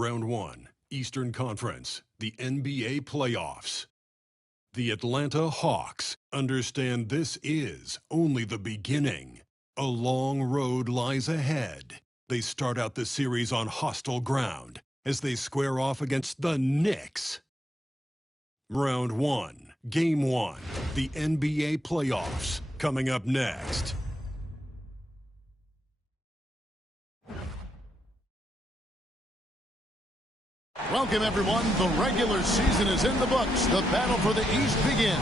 Round 1, Eastern Conference, the NBA playoffs. The Atlanta Hawks understand this is only the beginning. A long road lies ahead. They start out the series on hostile ground as they square off against the Knicks. Round 1, Game 1, the NBA playoffs, coming up next. Welcome, everyone. The regular season is in the books. The battle for the East begins.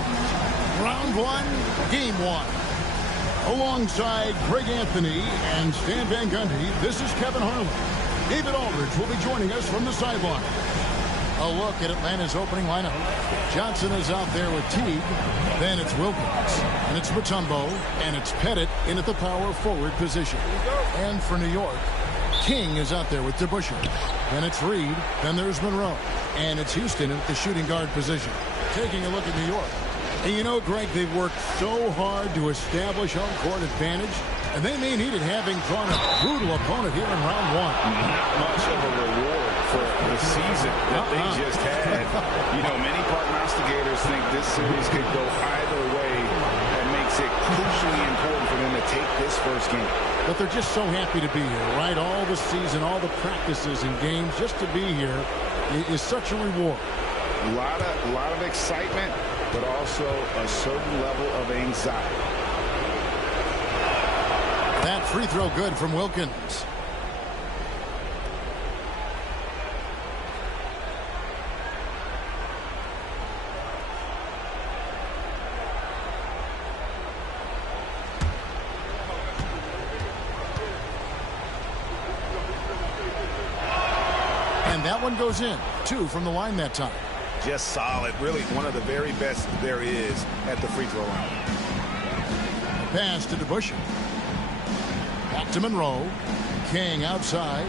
Round 1, Game 1. Alongside Greg Anthony and Stan Van Gundy, this is Kevin Harlan. David Aldridge will be joining us from the sideline. A look at Atlanta's opening lineup. Johnson is out there with Teague. Then it's Wilkins. And it's Mutombo. And it's Pettit in at the power forward position. And for New York, King is out there with DeBusschere. Then it's Reed. Then there's Monroe. And it's Houston at the shooting guard position. Taking a look at New York. And you know, Greg, they've worked so hard to establish home court advantage. And they may need it, having drawn a brutal opponent here in round 1. Not much of a reward for the season that they just had. You know, many prognosticators think this series could go either way. That makes it crucially important for them to take this first game. But they're just so happy to be here, right? All the season, all the practices and games, just to be here is such a reward. A lot of excitement, but also a certain level of anxiety. That free throw good from Wilkins. And that one goes in. 2 from the line that time. Just solid. Really one of the very best there is at the free throw line. Pass to DeBusschere. Back to Monroe. King outside.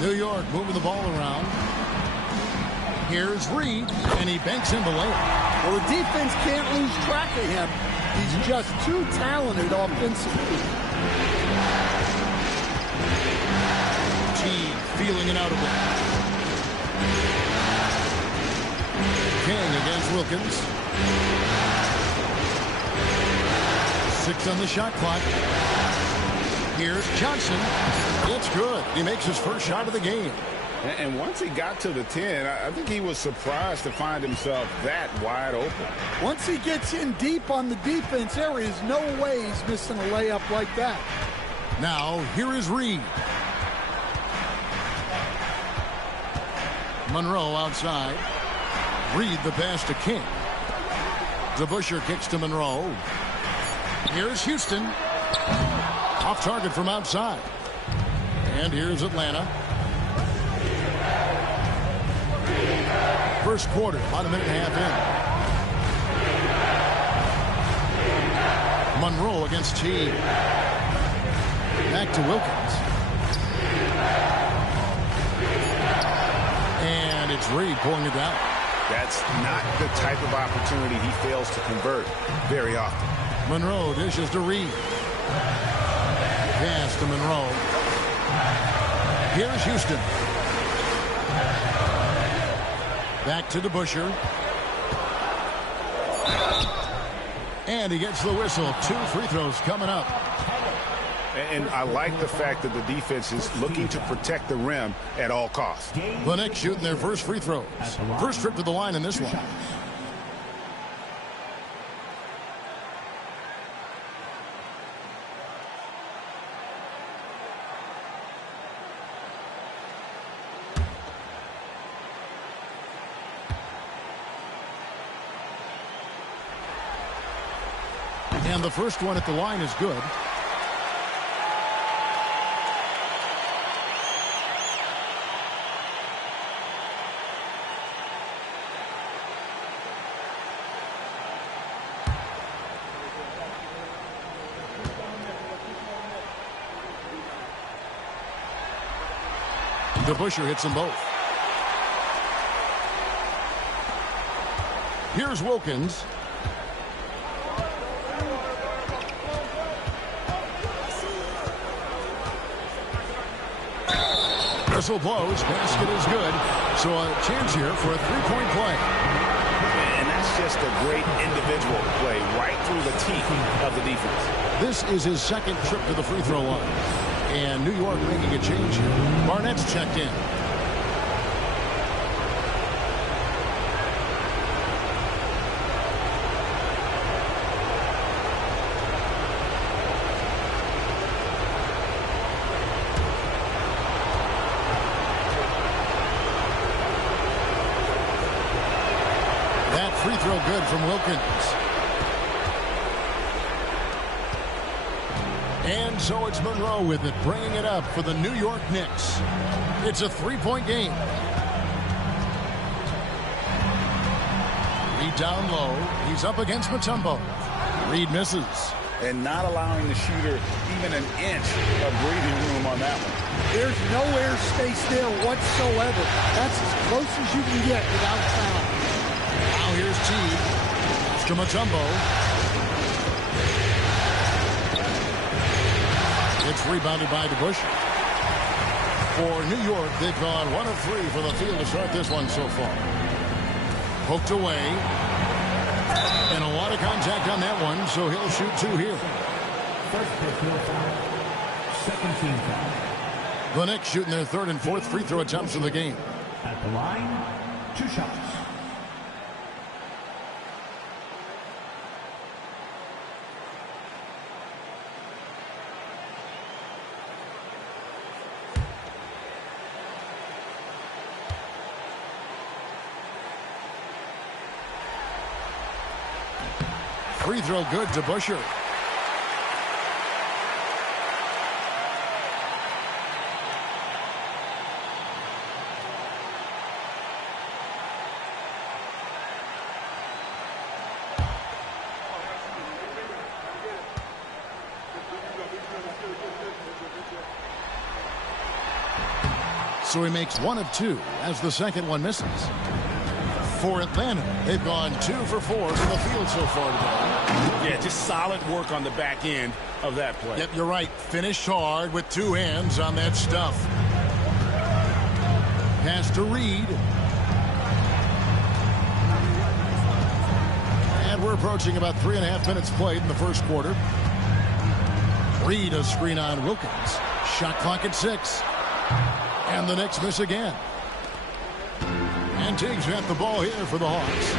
New York moving the ball around. Here's Reed, and he banks in the layup. Well, the defense can't lose track of him. He's just too talented offensively. Teague feeling it out a bit. King against Wilkins. 6 on the shot clock. Here's Johnson. It's good. He makes his first shot of the game. And once he got to the 10, I think he was surprised to find himself that wide open. Once he gets in deep on the defense, there is no way he's missing a layup like that. Now, here is Reed. Monroe outside. Reed the pass to King. DeBusschere kicks to Monroe. Here's Houston. Off target from outside. And here's Atlanta. First quarter, about a minute and a half in. Monroe against Teague. Back to Wilkins. And it's Reed pulling it down. That's not the type of opportunity he fails to convert very often. Monroe dishes to Reed. Pass to Monroe. Here's Houston. Back to DeBusschere. And he gets the whistle. 2 free throws coming up. And I like the fact that the defense is looking to protect the rim at all costs. The Knicks shooting their first free throws. First trip to the line in this one. And the first one at the line is good. DeBusschere hits them both. Here's Wilkins. Whistle blows. Basket is good. So a chance here for a three-point play. And that's just a great individual play right through the teeth of the defense. This is his second trip to the free throw line. And New York making a change here. Barnett's checked in. Free throw good from Wilkins. And so it's Monroe with it, bringing it up for the New York Knicks. It's a three-point game. Reed down low. He's up against Mutombo. Reed misses. And not allowing the shooter even an inch of breathing room on that one. There's no air space there whatsoever. That's as close as you can get without foul. Now here's Teague. To Mutombo. It's rebounded by DeBusschere. For New York, they've gone 1 of 3 for the field to start this one so far. Poked away. And a lot of contact on that one, so he'll shoot 2 here. First personal foul. Second team foul. The Knicks shooting their 3rd and 4th free throw attempts of the game. At the line, 2 shots. Free throw good to Busher. So he makes 1 of 2 as the second one misses. For Atlanta, they've gone 2 for 4 from the field so far today. Yeah, just solid work on the back end of that play. Yep, you're right. Finished hard with 2 hands on that stuff. Pass to Reed. And we're approaching about 3.5 minutes played in the first quarter. Reed a screen on Wilkins. Shot clock at 6. And the Knicks miss again. And Teague's got the ball here for the Hawks.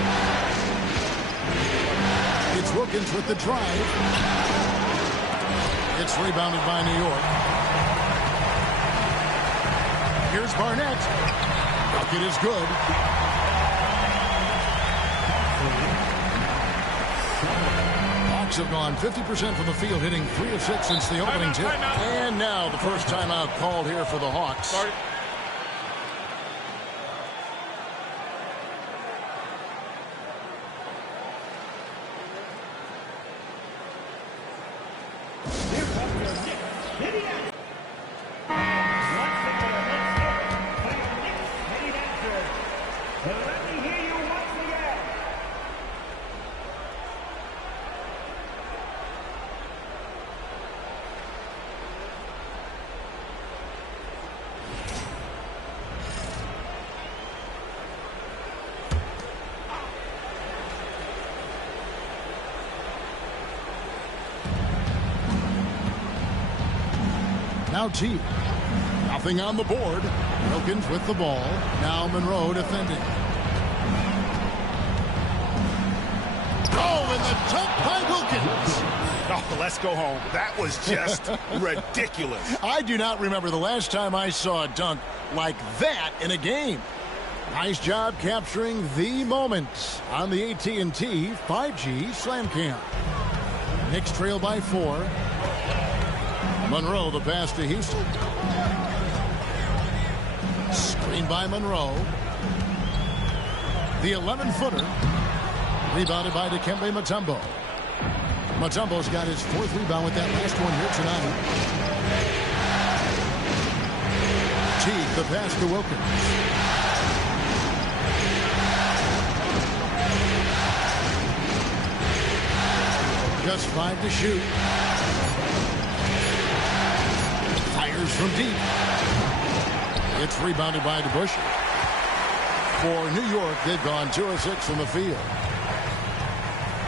It's Wilkins with the drive. It's rebounded by New York. Here's Barnett. Bucket is good. Hawks have gone 50% from the field, hitting 3 of 6 since the opening tip. And now the first timeout called here for the Hawks. Now Teague. Nothing on the board. Wilkins with the ball. Now Monroe defending. Oh, and the dunk by Wilkins. Oh, let's go home. That was just ridiculous. I do not remember the last time I saw a dunk like that in a game. Nice job capturing the moment on the AT&T 5G Slam Cam. Knicks trail by 4. Monroe, the pass to Houston. Screen by Monroe. The 11-footer. Rebounded by Dikembe Mutombo. Mutombo's got his 4th rebound with that last one here tonight. Teague, the pass to Wilkins. Just 5 to shoot. Fires from deep. It's rebounded by DeBusch. For New York, they've gone 2 of 6 from the field.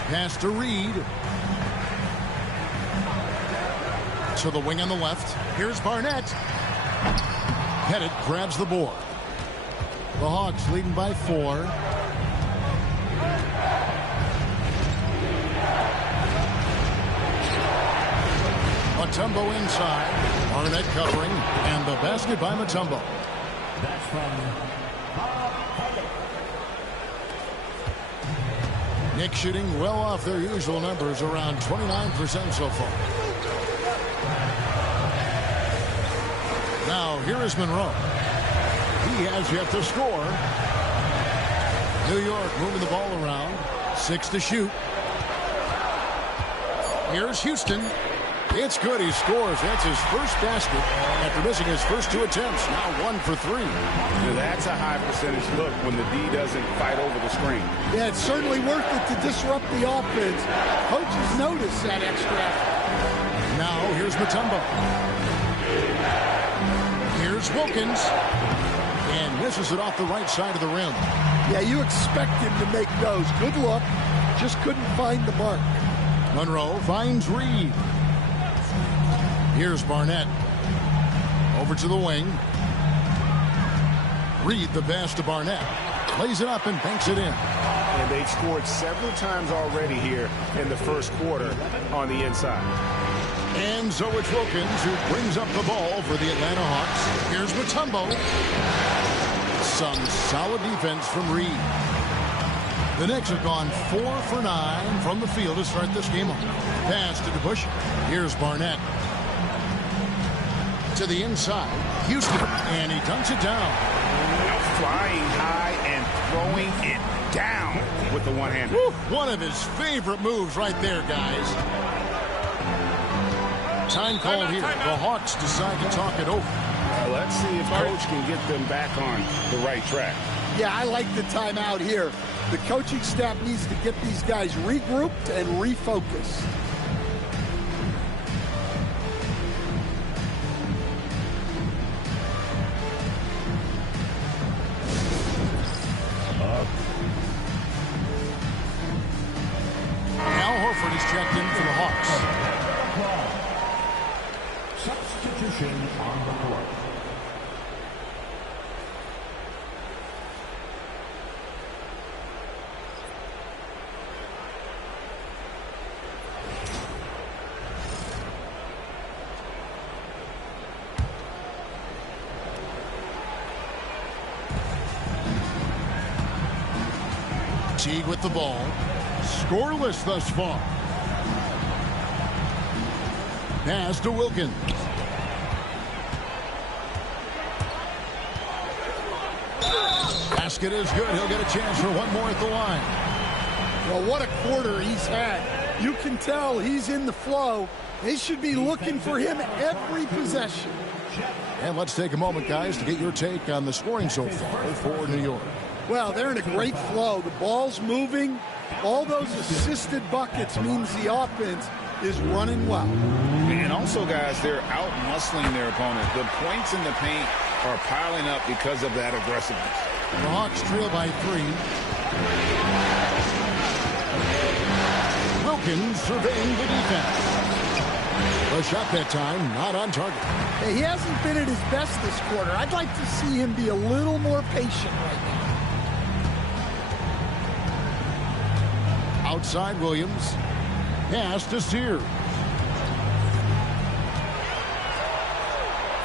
Pass to Reed. To the wing on the left. Here's Barnett. Pettit grabs the board. The Hawks leading by 4. Mutombo inside. Barnett covering. And the basket by Mutombo. That's from Pettit. Knicks shooting well off their usual numbers, around 29% so far. Now here is Monroe. He has yet to score. New York moving the ball around. 6 to shoot. Here's Houston. It's good. He scores. That's his first basket after missing his first 2 attempts. Now 1 for 3. That's a high percentage look when the D doesn't fight over the screen. Yeah, it's certainly worth it to disrupt the offense. Coaches notice that extra effort. Now here's Mutombo. Here's Wilkins. And misses it off the right side of the rim. Yeah, you expect him to make those. Good look. Just couldn't find the mark. Monroe finds Reed. Here's Barnett. Over to the wing. Reed the pass to Barnett. Lays it up and banks it in. And they've scored several times already here in the first quarter on the inside. And so it's Wilkins who brings up the ball for the Atlanta Hawks. Here's Mutombo. Some solid defense from Reed. The Knicks have gone 4 for 9 from the field to start this game off. Pass to DeBusch. Here's Barnett. To the inside. Houston. And he dunks it down. Flying high and throwing it down with the one-hander. One of his favorite moves right there, guys. Time called here. The Hawks decide to talk it over. Let's see if Coach can get them back on the right track. Yeah, I like the timeout here. The coaching staff needs to get these guys regrouped and refocused. Al Horford is checked in for the Hawks. Substitution on the court. Teague with the ball. Scoreless thus far. Pass to Wilkins. Basket is good. He'll get a chance for one more at the line. Well, what a quarter he's had. You can tell he's in the flow. They should be looking for him every possession. And let's take a moment, guys, to get your take on the scoring so far for New York. Well, they're in a great flow. The ball's moving. All those assisted buckets means the offense is running well. And also, guys, they're out-muscling their opponent. The points in the paint are piling up because of that aggressiveness. The Hawks trail by 3. Wilkins surveying the defense. The shot that time not on target. Hey, he hasn't been at his best this quarter. I'd like to see him be a little more patient right now. Outside Williams. Pass to Sears.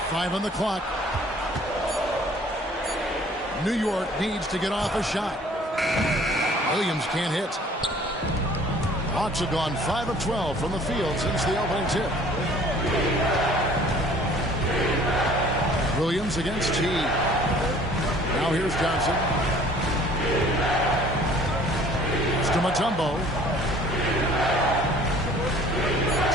5 on the clock. New York needs to get off a shot. Williams can't hit. Hawks have gone 5 of 12 from the field since the opening tip. Williams against Teague. Now here's Johnson. To Mutombo.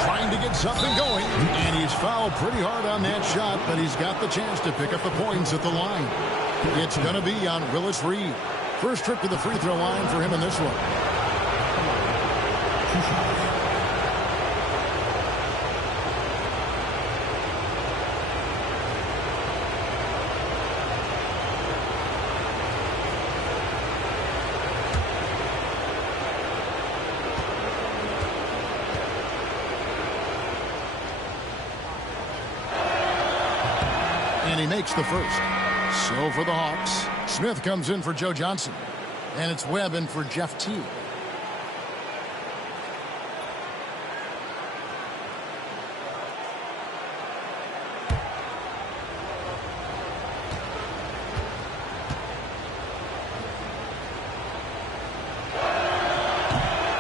Trying to get something going. And he's fouled pretty hard on that shot, but he's got the chance to pick up the points at the line. It's going to be on Willis Reed. First trip to the free throw line for him in this one. And he makes the first. So for the Hawks, Smith comes in for Joe Johnson. And it's Webb in for Jeff Teague.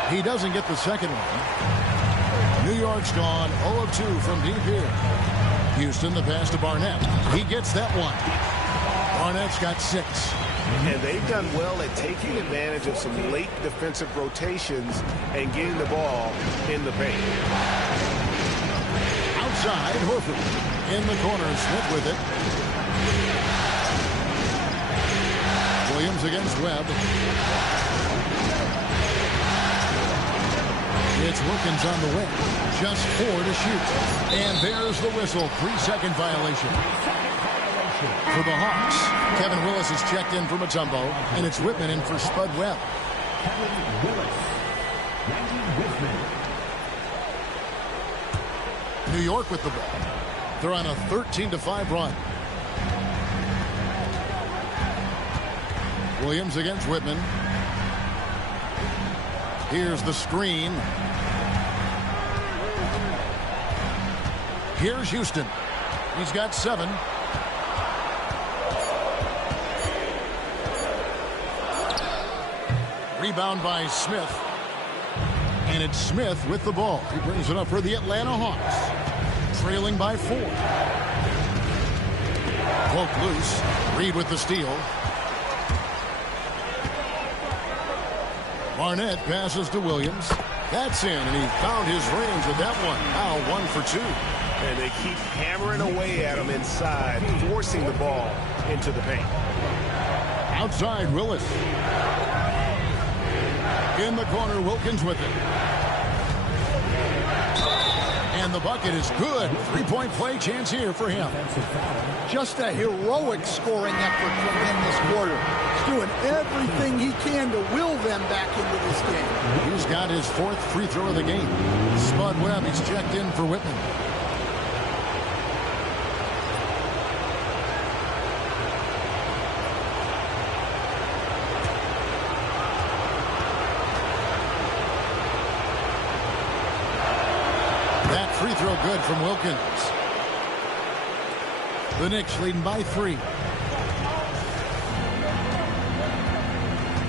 He doesn't get the second one. New York's gone 0 of 2 from deep here. Houston, the pass to Barnett. He gets that one. Barnett's got 6. And they've done well at taking advantage of some late defensive rotations and getting the ball in the paint. Outside, Horford. In the corner, Smith with it. Williams against Webb. It's Wilkins on the wing. Just 4 to shoot. And there's the whistle. 3-second violation. For the Hawks, Kevin Willis is checked in for Mutombo, and it's Whitman in for Spud Webb. New York with the ball. They're on a 13-5 run. Williams against Whitman. Here's the screen. Here's Houston. He's got 7. Rebound by Smith. And it's Smith with the ball. He brings it up for the Atlanta Hawks. Trailing by 4. Poke loose. Reed with the steal. Barnett passes to Williams. That's in, and he found his range with that one. Now 1 for 2. And they keep hammering away at him inside, forcing the ball into the paint. Outside, Willis. In the corner, Wilkins with it. And the bucket is good. 3-point play chance here for him. Just a heroic scoring effort from him this quarter. He's doing everything he can to will them back into this game. He's got his 4th free throw of the game. Spud Webb, he's checked in for Whitman. Free throw good from Wilkins. The Knicks leading by 3.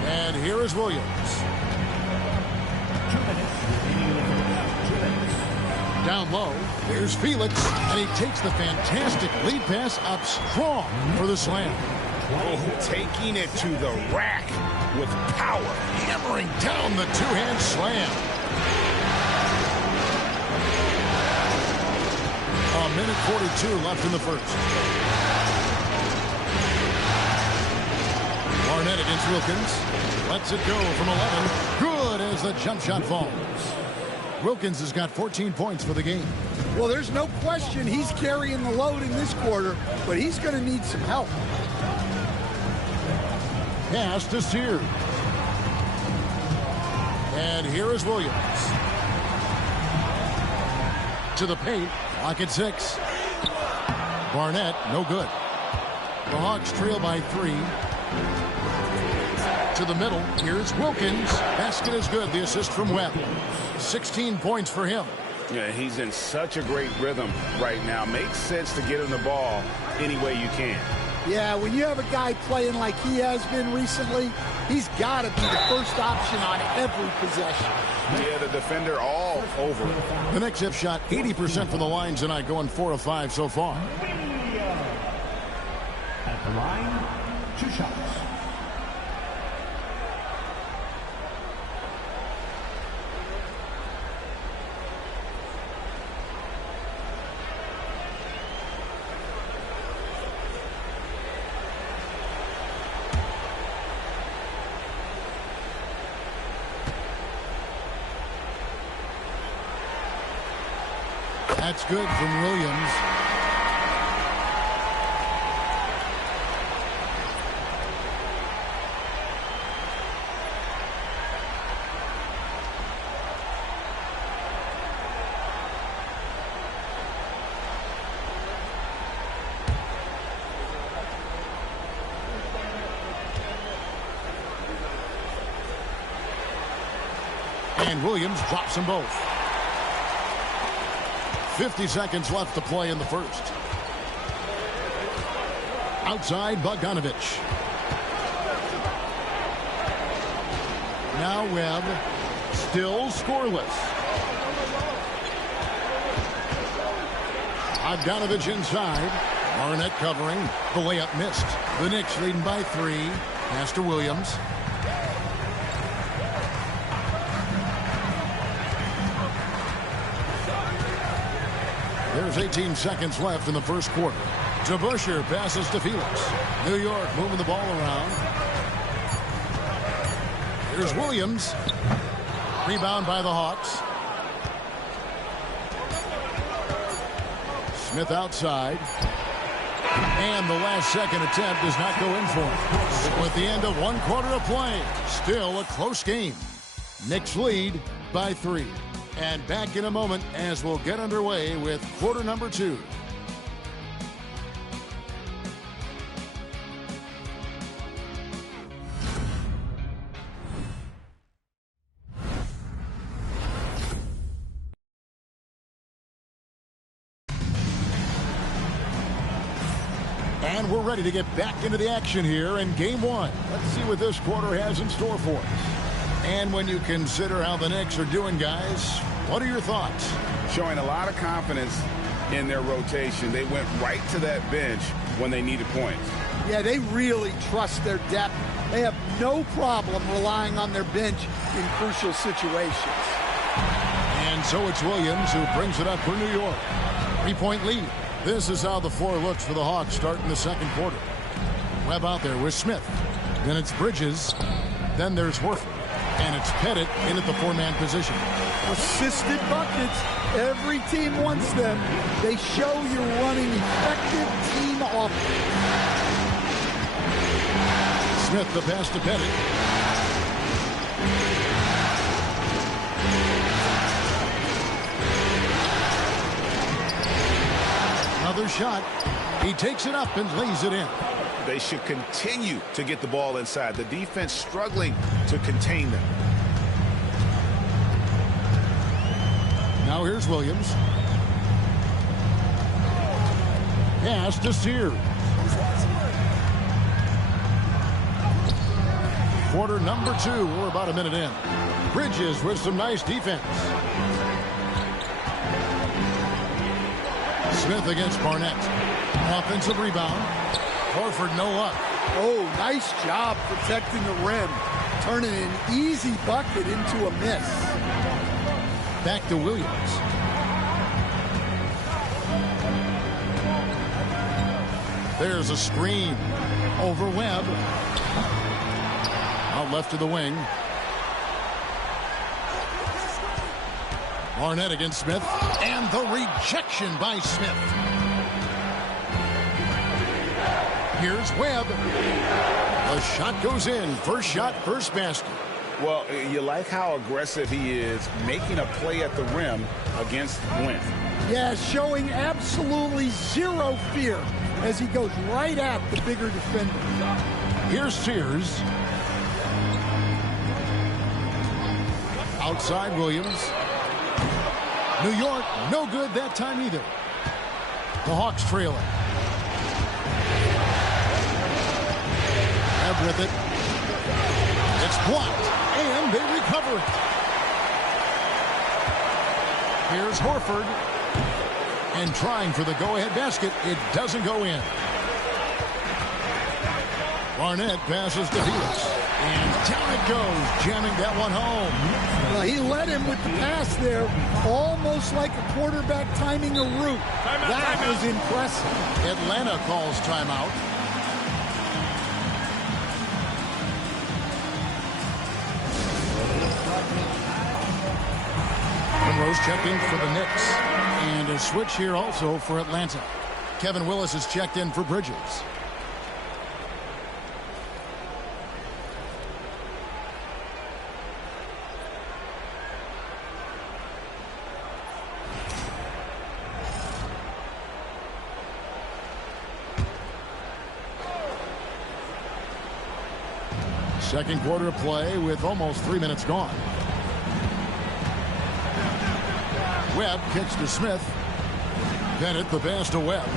And here is Williams. Down low, there's Felix, and he takes the fantastic lead pass up strong for the slam. Oh, taking it to the rack with power. Hammering down the two-hand slam. A minute 42 left in the first. Barnett against Wilkins. Lets it go from 11. Good as the jump shot falls. Wilkins has got 14 points for the game. Well, there's no question he's carrying the load in this quarter, but he's going to need some help. Pass to Sears. And here is Williams. To the paint. Lock at 6. Barnett, no good. The Hawks trail by 3. To the middle. Here's Wilkins. Basket is good. The assist from Webb. 16 points for him. Yeah, he's in such a great rhythm right now. Makes sense to get him the ball any way you can. Yeah, when you have a guy playing like he has been recently, he's got to be the first option on every possession. Yeah, the defender all over it. The Knicks have shot 80% from the line tonight, going 4 of 5 so far. At the line, 2 shots. That's good from Williams. And Williams drops them both. 50 seconds left to play in the first. Outside, Bogdanovich. Now Webb. Still scoreless. Bogdanovich inside. Barnett covering. The layup missed. The Knicks leading by 3. Pass to Williams. There's 18 seconds left in the first quarter. DeBusschere passes to Felix. New York moving the ball around. Here's Williams. Rebound by the Hawks. Smith outside. And the last second attempt does not go in for him. With the end of one quarter of play, still a close game. Knicks lead by 3. And back in a moment as we'll get underway with quarter number 2. And we're ready to get back into the action here in game 1. Let's see what this quarter has in store for us. And when you consider how the Knicks are doing, guys, what are your thoughts? Showing a lot of confidence in their rotation. They went right to that bench when they needed points. Yeah, they really trust their depth. They have no problem relying on their bench in crucial situations. And so it's Williams who brings it up for New York. 3-point lead. This is how the floor looks for the Hawks starting the second quarter. Webb out there with Smith. Then it's Bridges. Then there's Horford. And it's Pettit in at the 4-man position. Assisted buckets. Every team wants them. They show you're running effective team offense. Smith the pass to Pettit. Another shot. He takes it up and lays it in. They should continue to get the ball inside. The defense struggling to contain them. Now here's Williams. Pass to Sears. Quarter number 2. We're about a minute in. Bridges with some nice defense. Smith against Barnett. Offensive rebound. Horford no luck. Oh, nice job protecting the rim. Turning an easy bucket into a miss. Back to Williams. There's a screen. Over Webb. Out left to the wing. Barnett against Smith. And the rejection by Smith. Here's Webb. The shot goes in. First shot, first basket. Well, you like how aggressive he is making a play at the rim against Wynn. Yeah, showing absolutely zero fear as he goes right at the bigger defender. Here's Sears. Outside Williams. New York, no good that time either. The Hawks trailing. Webb with it. It's blocked, and they recover it. Here's Horford. And trying for the go-ahead basket. It doesn't go in. Barnett passes to Felix. And down it goes, jamming that one home. Well, he led him with the pass there, almost like a quarterback timing a route. That was impressive. Atlanta calls timeout. Monroe's checking for the Knicks. And a switch here also for Atlanta. Kevin Willis is checked in for Bridges. Second quarter of play with almost 3 minutes gone. Webb kicks to Smith. Pettit the pass to Webb.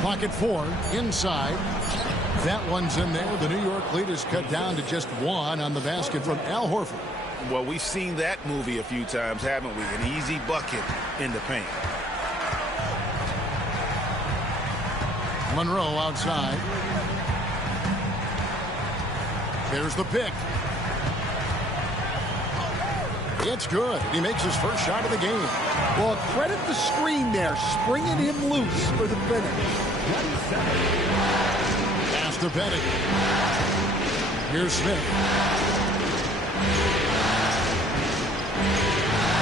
Clock at 4. Inside. That one's in there. The New York lead is cut down to just 1 on the basket from Al Horford. Well, we've seen that movie a few times, haven't we? An easy bucket in the paint. Monroe outside. There's the pick. It's good. He makes his first shot of the game. Well, credit the screen there, springing him loose for the finish. Pass to Pettit. Here's Smith.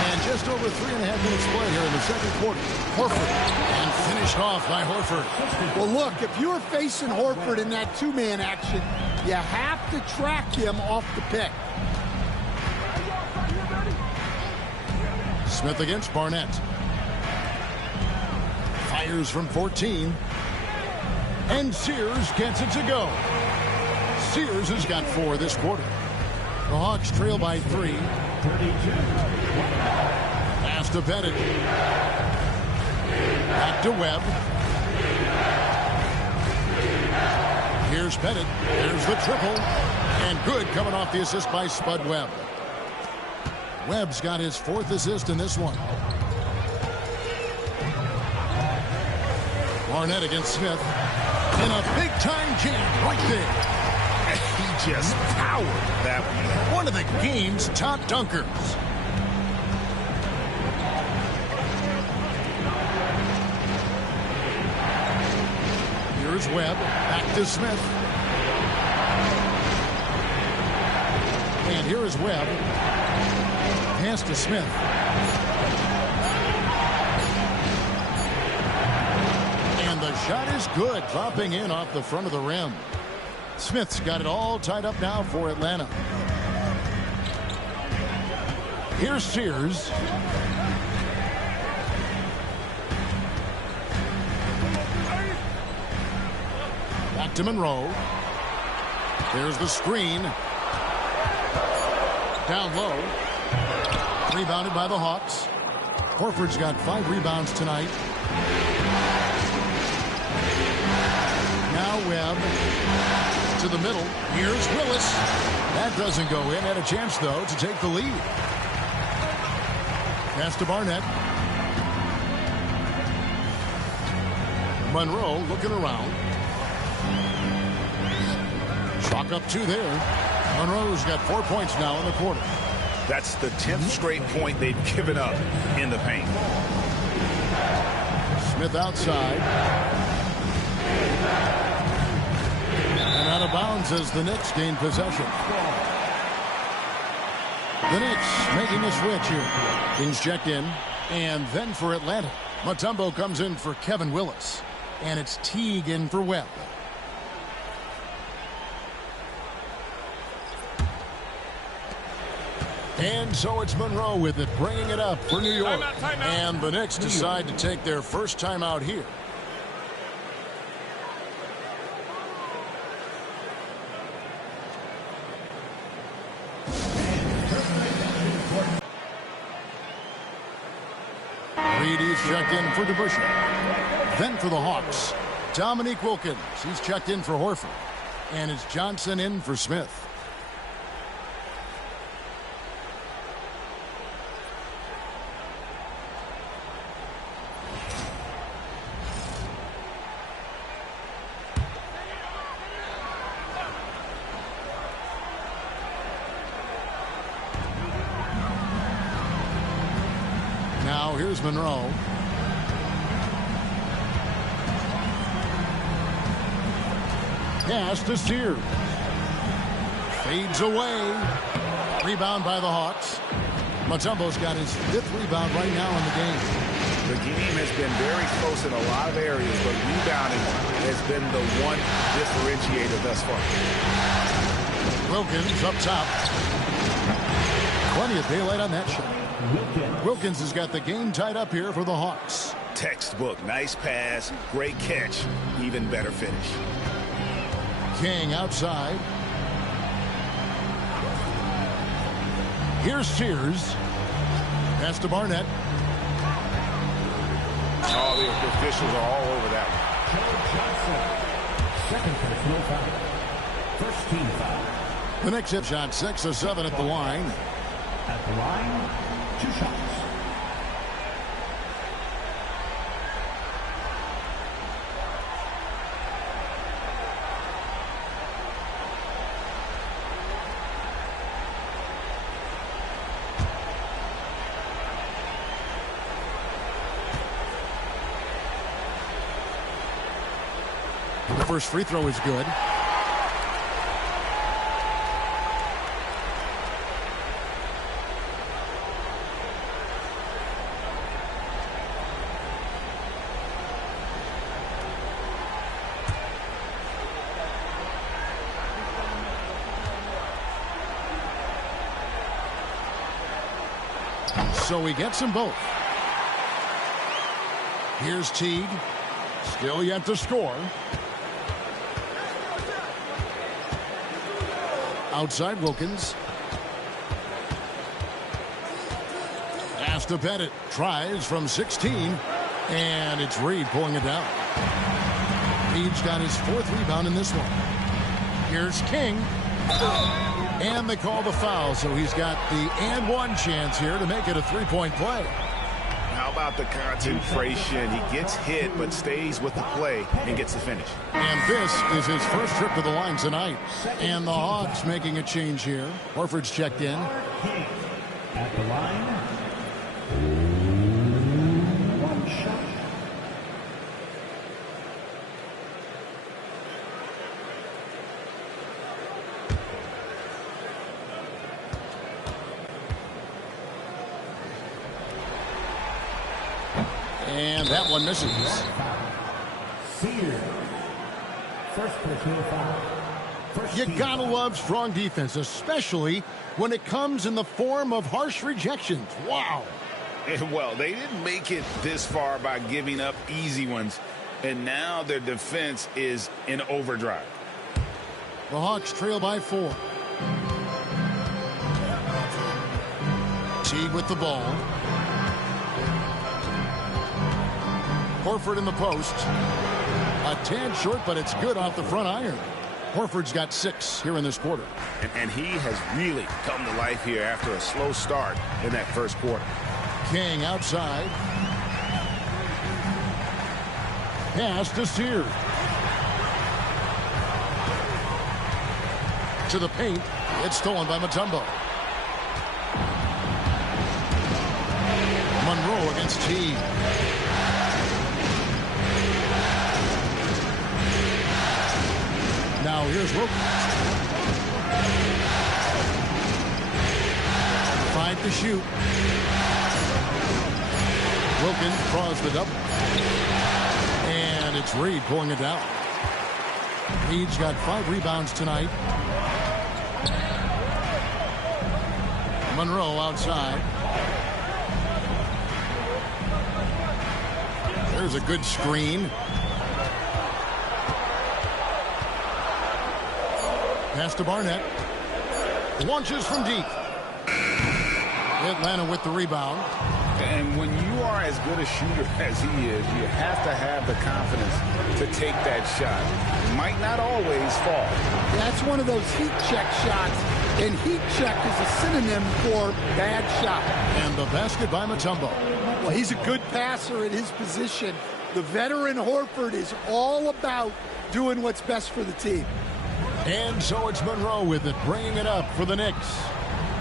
And just over 3.5 minutes play here in the second quarter. Horford. And finished off by Horford. Well, look, if you're facing Horford in that two-man action, you have to track him off the pick. Smith against Barnett. Fires from 14. And Sears gets it to go. Sears has got 4 this quarter. The Hawks trail by 3. Pass to Pettit. Back to Webb. Here's Pettit. There's the triple. And good coming off the assist by Spud Webb. Webb's got his 4th assist in this one. Barnett against Smith. And a big-time jam right there. He just powered that one. One of the game's top dunkers. Here's Webb. Back to Smith. And here is Webb. Pass to Smith. And the shot is good, dropping in off the front of the rim. Smith's got it all tied up now for Atlanta. Here's Sears. Back to Monroe. There's the screen. Down low. Rebounded by the Hawks. Horford's got 5 rebounds tonight. Now Webb to the middle. Here's Willis. That doesn't go in. Had a chance, though, to take the lead. Pass to Barnett. Monroe looking around. Chalk up 2 there. Monroe's got 4 points now in the quarter. That's the 10th straight point they've given up in the paint. Smith outside. And out of bounds as the Knicks gain possession. The Knicks making a switch here. Kings checked in. And then for Atlanta, Mutombo comes in for Kevin Willis. And it's Teague in for Webb. And so it's Monroe with it, bringing it up for New York. Timeout. And the Knicks decide to take their first timeout here. Reedy's checked in for DeBusschere. Then for the Hawks, Dominique Wilkins. He's checked in for Horford. And it's Johnson in for Smith. Now here's Monroe. Pass to Sears. Fades away. Rebound by the Hawks. Mutombo's got his 5th rebound right now in the game. The game has been very close in a lot of areas, but rebounding has been the one differentiator thus far. Wilkins up top. Plenty of daylight on that shot. Wilkins has got the game tied up here for the Hawks. Textbook. Nice pass. Great catch. Even better finish. King outside. Here's Sears. Pass to Barnett. Oh, the officials are all over that one. Second personal foul. First team foul. The Knicks have shot 6 of 7 at the line. At the line, 2 shots. The first free throw is good. So he gets them both. Here's Teague. Still yet to score. Outside Wilkins. Pass to Pettit. Tries from 16. And it's Reed pulling it down. Reed's got his 4th rebound in this one. Here's King. And they call the foul, so he's got the and one chance here to make it a 3-point play. How about the concentration? He gets hit, but stays with the play and gets the finish. And this is his first trip to the line tonight. And the Hawks making a change here. Horford's checked in. At the line, 1 shot. And that one misses. Sears. First personal foul. You gotta love strong defense, especially when it comes in the form of harsh rejections. Wow. And well, they didn't make it this far by giving up easy ones, and now their defense is in overdrive. The Hawks trail by 4. Teague with the ball. Horford in the post. A tad short, but it's good off the front iron. Horford's got 6 here in this quarter. And he has really come to life here after a slow start in that first quarter. King outside. Pass to Sears. To the paint. It's stolen by Mutombo. Monroe against Teague. Now here's Wilkins. 5 to shoot. Wilkins draws the double. And it's Reed pulling it down. Reed's got 5 rebounds tonight. Monroe outside. There's a good screen. Pass to Barnett. Launches from deep. Atlanta with the rebound. And when you are as good a shooter as he is, you have to have the confidence to take that shot. Might not always fall. That's one of those heat check shots, and heat check is a synonym for bad shot. And the basket by Mutombo. Well, he's a good passer at his position. The veteran Horford is all about doing what's best for the team. And so it's Monroe with it, bringing it up for the Knicks.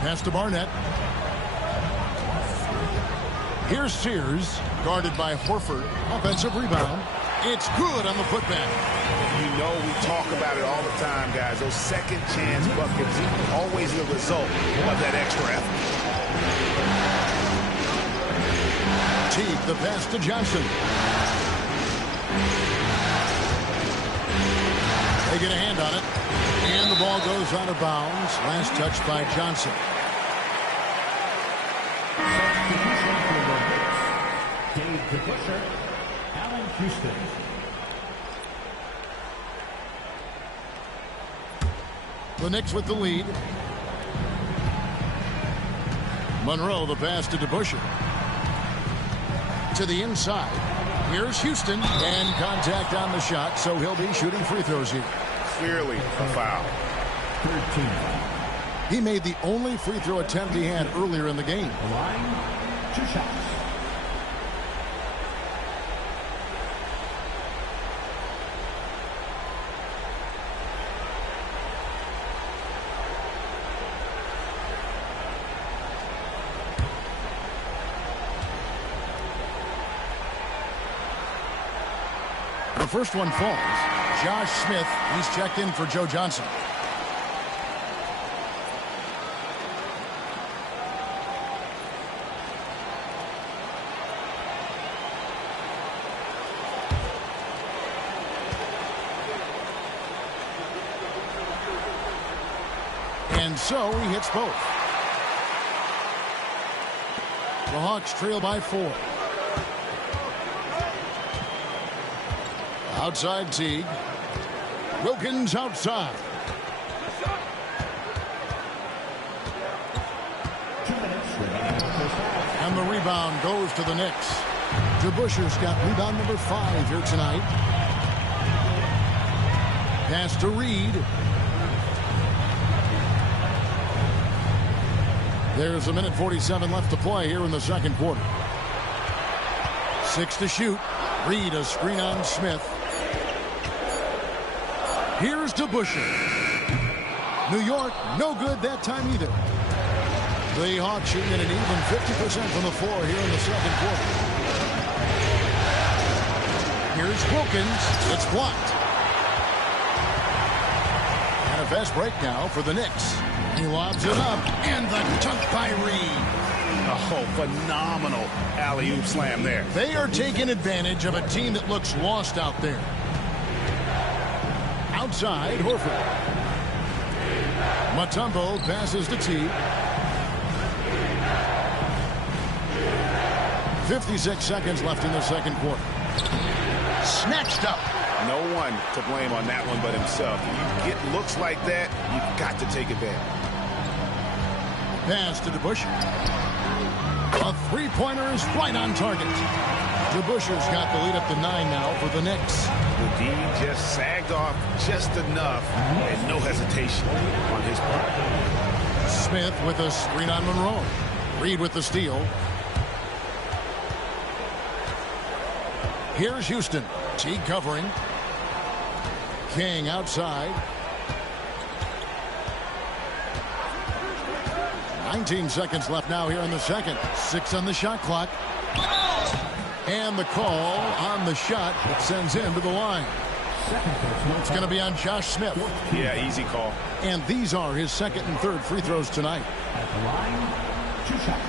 Pass to Barnett. Here's Sears, guarded by Horford. Offensive rebound. It's good on the putback. You know we talk about it all the time, guys. Those second chance buckets, always the result of that extra effort. Teague, the pass to Johnson. They get a hand on it. And the ball goes out of bounds. Last touch by Johnson. Substitution for the Knicks. Dave DeBusschere, Allen Houston. The Knicks with the lead. Monroe, the pass to DeBusschere. To the inside. Here's Houston, and contact on the shot, so he'll be shooting free throws here. Clearly a foul. 13. He made the only free throw attempt he had earlier in the game. The line, 2 shots. The first one falls. Josh Smith, he's checked in for Joe Johnson. And so he hits both. The Hawks trail by 4. Outside Teague. Wilkins outside. 2 minutes remaining in the first half. And the rebound goes to the Knicks. DeBusschere's got rebound number 5 here tonight. Pass to Reed. There's 1:47 left to play here in the second quarter. 6 to shoot. Reed a screen on Smith. Here's DeBusschere. New York, no good that time either. The Hawks shooting at an even 50% from the floor here in the second quarter. Here's Wilkins. It's blocked. And a fast break now for the Knicks. He lobs it up, and the dunk by Reed. Oh, phenomenal alley-oop slam there. They are taking advantage of a team that looks lost out there. Outside, Horford. Mutombo passes to T. 56 seconds left in the second quarter. Snatched up. No one to blame on that one but himself. When you get looks like that, you've got to take advantage. Pass to DeBusschere. A three-pointer is right on target. DeBusschere's got the lead up to 9 now for the Knicks. The D just sagged off just enough and no hesitation on his part. Smith with a screen on Monroe. Reed with the steal. Here's Houston. Teague covering. King outside. 19 seconds left now here in the second. 6 on the shot clock. And the call on the shot that sends him to the line. It's going to be on Josh Smith. Yeah, easy call. And these are his second and third free throws tonight. At the line, 2 shots.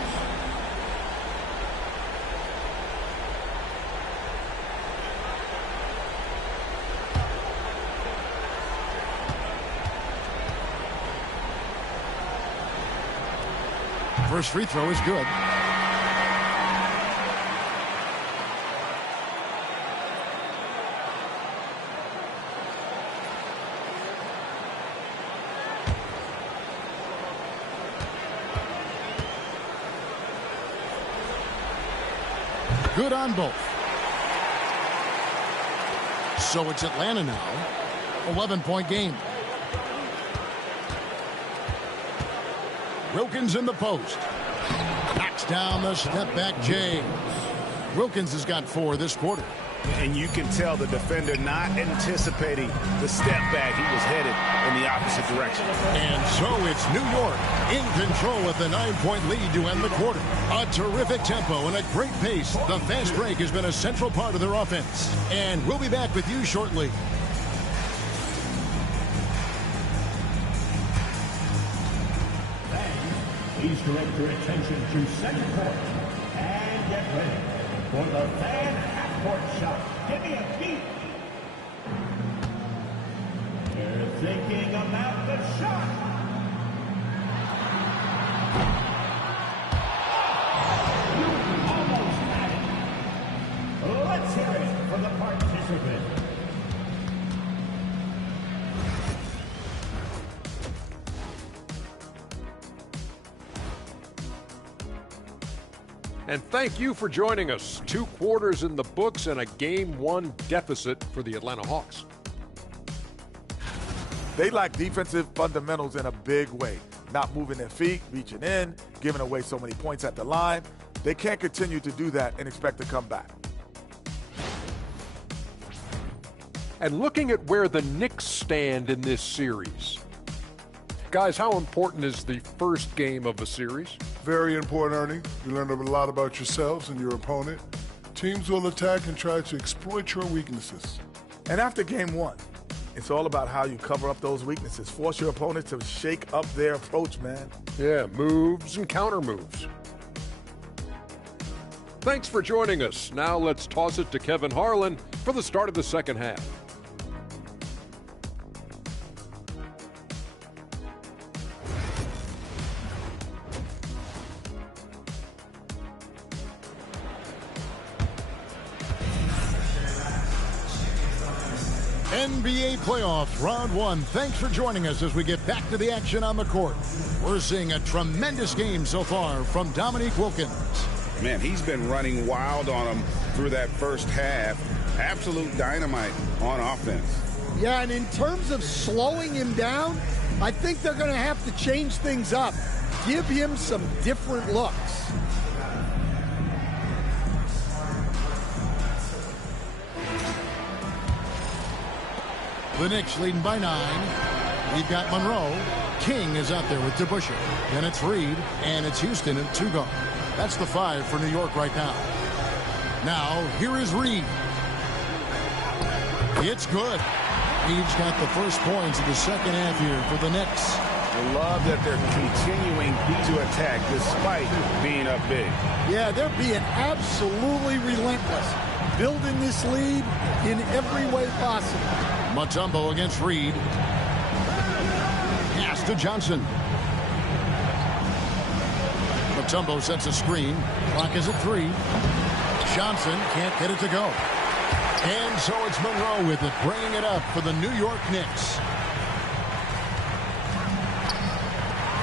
First free throw is good. Good on both. So it's Atlanta now. 11-point game. Wilkins in the post. Knocks down the step-back James. Wilkins has got 4 this quarter. And you can tell the defender not anticipating the step back. He was headed in the opposite direction. And so it's New York in control with a 9-point lead to end the quarter. A terrific tempo and a great pace. The fast break has been a central part of their offense. And we'll be back with you shortly. Please direct your attention to second court and get ready for the fan half-court shot. Give me a beat. They're thinking about the shot. You almost had it. Let's hear it for the participant. And thank you for joining us. 2 quarters in the books and a Game 1 deficit for the Atlanta Hawks. They lack defensive fundamentals in a big way. Not moving their feet, reaching in, giving away so many points at the line. They can't continue to do that and expect to come back. And looking at where the Knicks stand in this series. Guys, how important is the first game of a series? Very important, Ernie. You learn a lot about yourselves and your opponent. Teams will attack and try to exploit your weaknesses. And after game 1, it's all about how you cover up those weaknesses. Force your opponent to shake up their approach, man. Yeah, moves and counter moves. Thanks for joining us. Now let's toss it to Kevin Harlan for the start of the second half. NBA playoffs, round 1. Thanks for joining us as we get back to the action on the court. We're seeing a tremendous game so far from Dominique Wilkins. Man, he's been running wild on him through that first half. Absolute dynamite on offense. Yeah, and in terms of slowing him down, I think they're going to have to change things up. Give him some different looks. The Knicks leading by 9. We've got Monroe. King is out there with DeBusschere. Then it's Reed, and it's Houston at 2 guard. That's the 5 for New York right now. Now, here is Reed. It's good. Reed's got the first points of the second half here for the Knicks. I love that they're continuing to attack despite being up big. Yeah, they're being absolutely relentless. Building this lead in every way possible. Mutombo against Reed. Pass to Johnson. Mutombo sets a screen. Clock is at 3. Johnson can't get it to go. And so it's Monroe with it, bringing it up for the New York Knicks.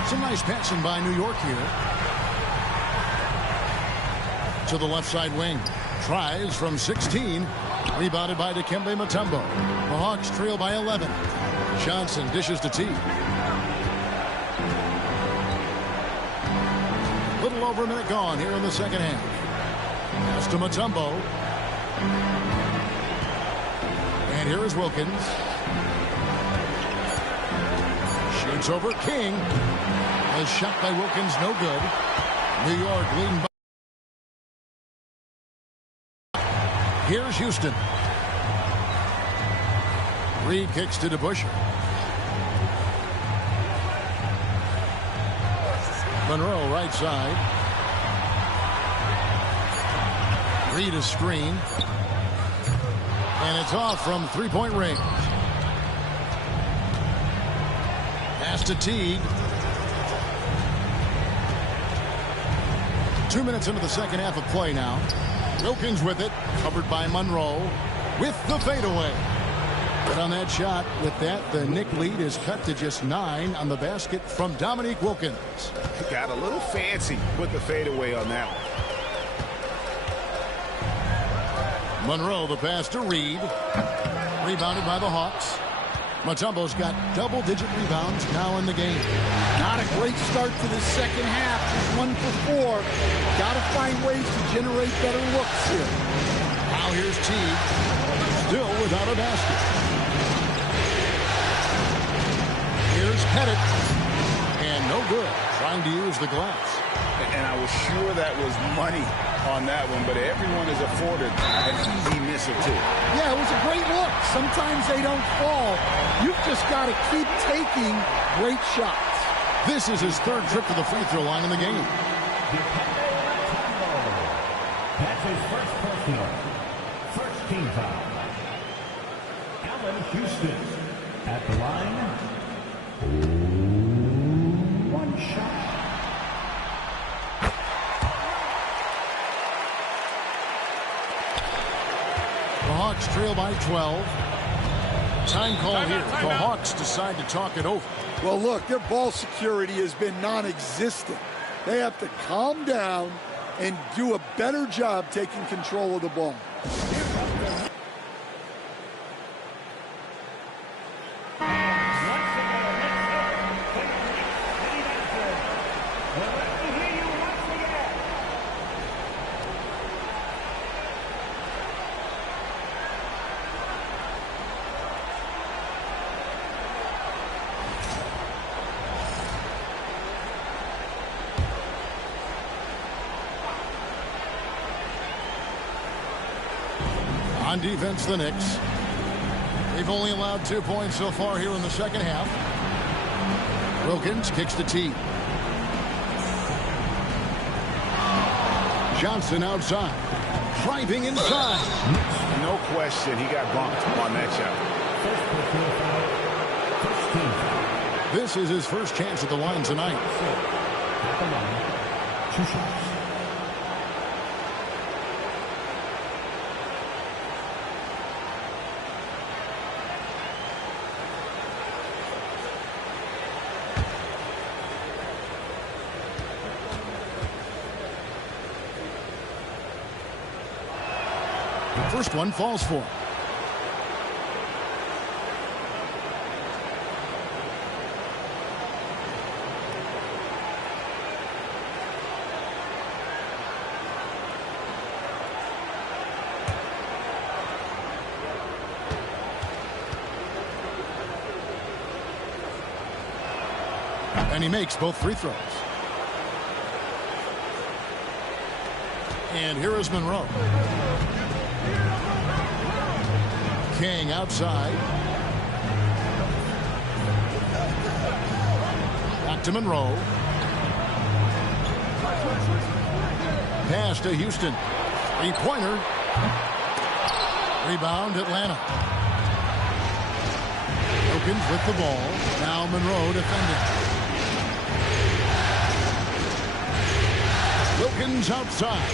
Some nice passing by New York here. To the left side wing. Tries from 16. Rebounded by Dikembe Mutombo. The Hawks trail by 11. Johnson dishes to T. Little over a minute gone here in the second half. Pass to Mutombo. And here is Wilkins. Shoots over King. A shot by Wilkins, no good. New York leading by. Here's Houston. Reed kicks to DeBusschere. Monroe right side. Reed a screen. And it's off from 3-point range. Pass to Teague. 2 minutes into the second half of play now. Wilkins with it, covered by Monroe, with the fadeaway. But on that shot, with that, the Knick lead is cut to just 9 on the basket from Dominique Wilkins. Got a little fancy with the fadeaway on that one. Monroe, the pass to Reed. Rebounded by the Hawks. Mutombo's got double-digit rebounds now in the game. Not a great start to the second half. Just 1 for 4. Got to find ways to generate better looks here. Now here's Teague. Still without a basket. Here's Pettit. And no good. Trying to use the glass. And I was sure that was money on that one, but everyone is afforded an easy miss or two. Yeah, it was a great look. Sometimes they don't fall. You've just got to keep taking great shots. This is his 3rd trip to the free throw line in the game. That's his first personal. First team foul. Allen Houston at the line. 1 shot. The Hawks trail by 12. Time call here. The Hawks decide to talk it over. Well, look, their ball security has been non-existent. They have to calm down and do a better job taking control of the ball. On defense, the Knicks. They've only allowed 2 points so far here in the second half. Wilkins kicks to T. Johnson outside. Driving inside. No question, he got bumped on that shot. This is his first chance at the line tonight. 2 shots. First one falls for him. And he makes both free throws. And here is Monroe. King outside. Back to Monroe. Pass to Houston. Three-pointer. Rebound, Atlanta. Wilkins with the ball. Now Monroe defending. Wilkins outside.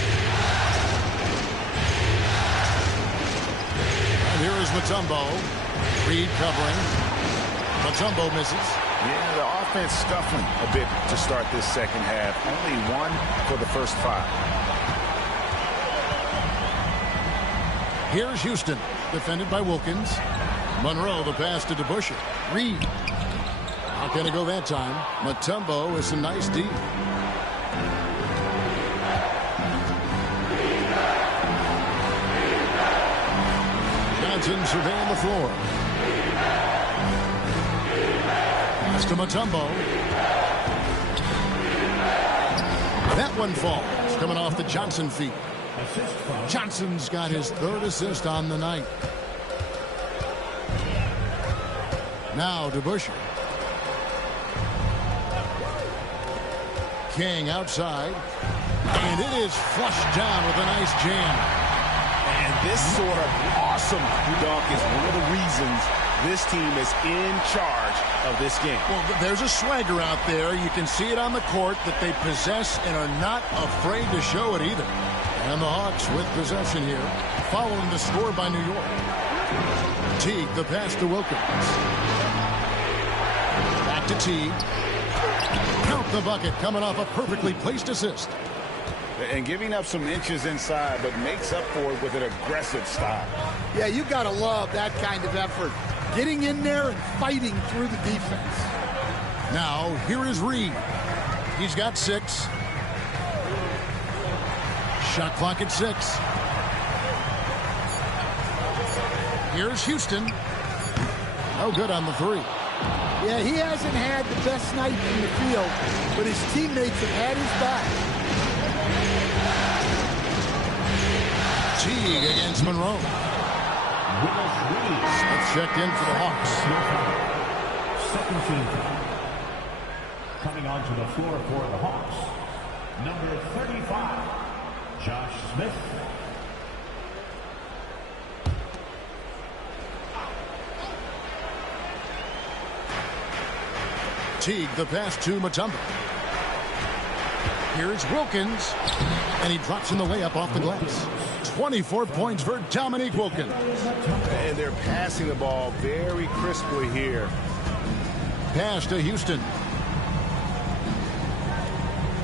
And here is Mutombo. Reed covering. Mutombo misses. Yeah, the offense scuffling a bit to start this second half. Only 1 for the first 5. Here's Houston, defended by Wilkins. Monroe, the pass to DeBusschere. Reed. Not going to go that time. Mutombo with some nice D. Johnson surveying the floor. Pass to Mutombo. That one falls, coming off the Johnson feet. Johnson's got his 3rd assist on the night. Now DeBusschere. King outside. And it is flushed down with a nice jam. And this sort of awesome dunk is one of the reasons this team is in charge of this game. Well, there's a swagger out there. You can see it on the court that they possess and are not afraid to show it either. And the Hawks with possession here, following the score by New York. Teague, the pass to Wilkins. Back to Teague. Count the bucket, coming off a perfectly placed assist. And giving up some inches inside, but makes up for it with an aggressive style. Yeah, you got to love that kind of effort. Getting in there and fighting through the defense. Now, here is Reed. He's got 6. Shot clock at 6. Here's Houston. No good on the 3. Yeah, he hasn't had the best night in the field, but his teammates have had his back. Teague against Monroe. Smith checked in for the Hawks. Second team foul. Coming onto the floor for the Hawks, number 35, Josh Smith. Teague, the pass to Mutombo. Here's Wilkins, and he drops in the layup off the glass. 24 points for Dominique Wilkins. And they're passing the ball very crisply here. Pass to Houston.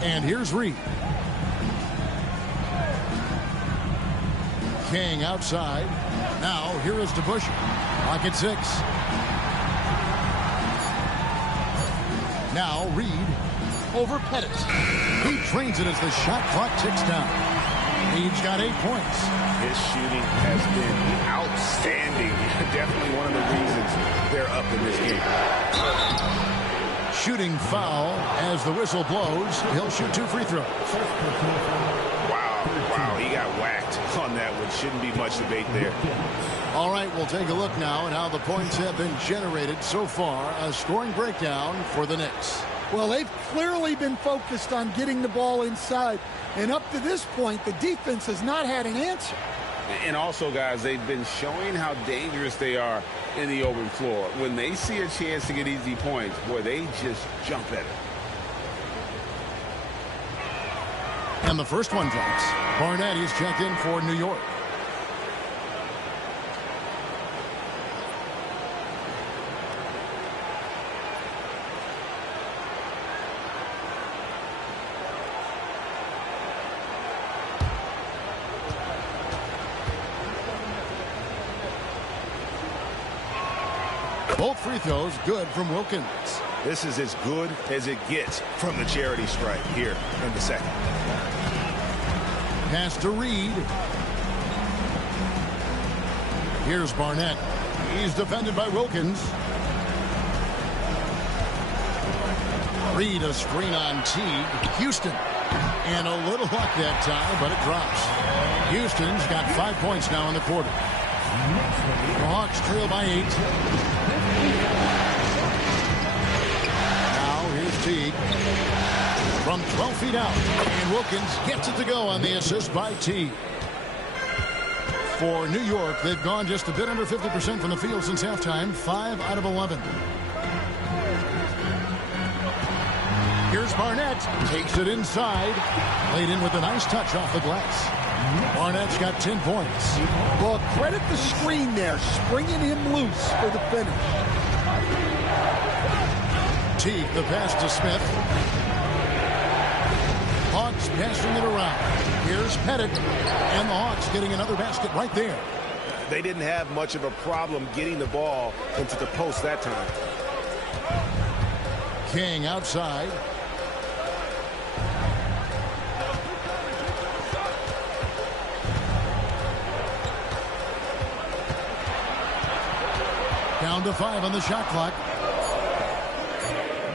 And here's Reed. King outside. Now here is DeBusschere. Clock at 6. Now Reed over Pettit. He trains it as the shot clock ticks down. Reed's got 8 points. His shooting has been outstanding. Definitely one of the reasons they're up in this game. Shooting foul as the whistle blows. He'll shoot 2 free throws. Wow, he got whacked on that one. Shouldn't be much debate there. All right, we'll take a look now at how the points have been generated so far. A scoring breakdown for the Knicks. Well, they've clearly been focused on getting the ball inside. And up to this point, the defense has not had an answer. And also, guys, they've been showing how dangerous they are in the open floor. When they see a chance to get easy points, boy, they just jump at it. And the first one drops. Barnett is checked in for New York. Both free throws good from Wilkins. This is as good as it gets from the charity stripe here in the second. Pass to Reed. Here's Barnett. He's defended by Wilkins. Reed a screen on Teague. Houston. And a little luck that time, but it drops. Houston's got 5 points now in the quarter. The Hawks trail by 8. Now here's Teague. From 12 feet out. And Wilkins gets it to go on the assist by Teague. For New York, they've gone just a bit under 50% from the field since halftime. 5 out of 11. Here's Barnett. Takes it inside. Laid in with a nice touch off the glass. Barnett's got 10 points. Well, credit the screen there, springing him loose for the finish. Teague, the pass to Smith. Hawks passing it around. Here's Pettit. And the Hawks getting another basket right there. They didn't have much of a problem getting the ball into the post that time. King outside. Down to 5 on the shot clock.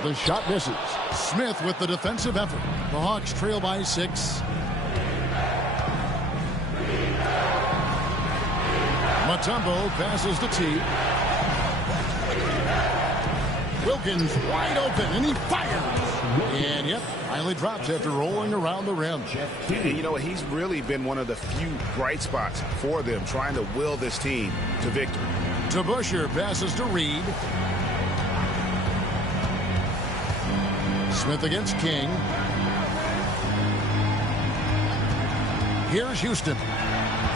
The shot misses. Smith with the defensive effort. The Hawks trail by 6. Mutombo passes to T. Wilkins wide open, and he fires. And, yep, finally drops after rolling around the rim. You know, he's really been one of the few bright spots for them, trying to will this team to victory. DeBusschere passes to Reed. Smith against King. Here's Houston.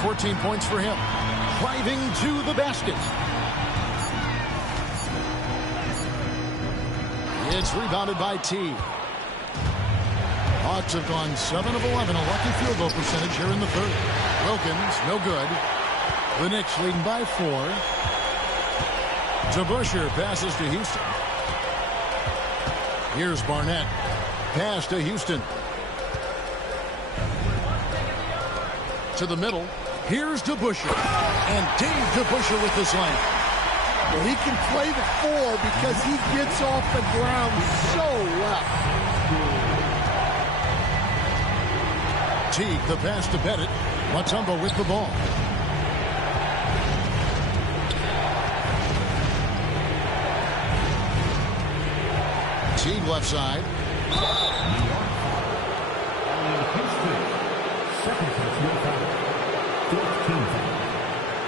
14 points for him. Driving to the basket. It's rebounded by T. Hawks have gone 7 of 11. A lucky field goal percentage here in the third. Wilkins, no good. The Knicks leading by 4. DeBusschere passes to Houston. Here's Barnett. Pass to Houston. To the middle. Here's DeBusschere. And Dave DeBusschere with this lane. Well, he can play the 4 because he gets off the ground so well. Teague, the pass to Pettit. Mutombo with the ball. Teague left side.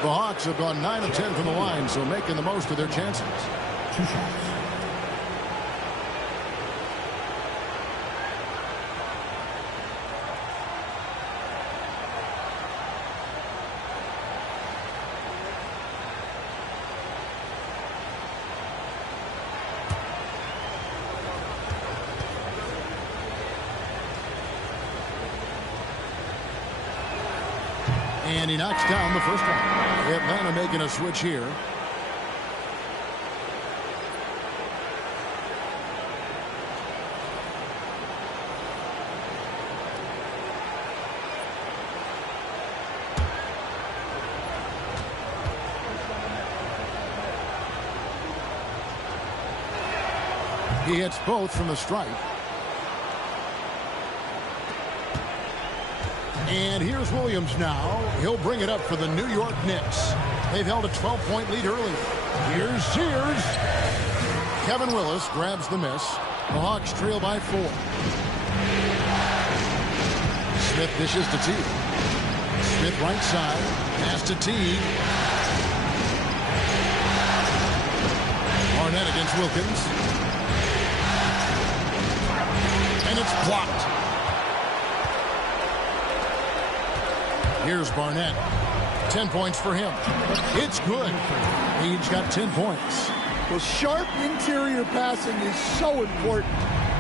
The Hawks have gone 9 of 10 from the line, so making the most of their chances. 2 shots. And he knocks down the first one. Atlanta making a switch here. He hits both from the stripe. And here's Williams now. He'll bring it up for the New York Knicks. They've held a 12-point lead early. Here's Sears. Kevin Willis grabs the miss. The Hawks trail by 4. Smith dishes to Teague. Smith right side. Pass to Teague. Barnett against Wilkins. And it's blocked. Here's Barnett. 10 points for him. It's good. He's got 10 points. Well, sharp interior passing is so important.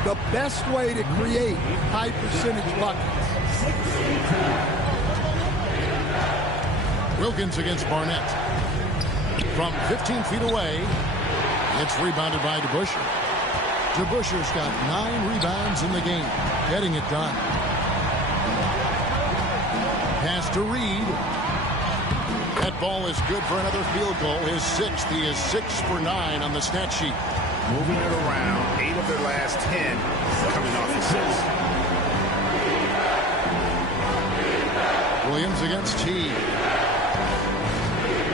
The best way to create high percentage buckets. Wilkins against Barnett. From 15 feet away, it's rebounded by DeBusschere. DeBusschere's got 9 rebounds in the game, getting it done. Pass to Reed. That ball is good for another field goal. His 6th. He is 6 for 9 on the stat sheet. Moving it around. 8 of their last 10 coming off the 6. Williams against Teague.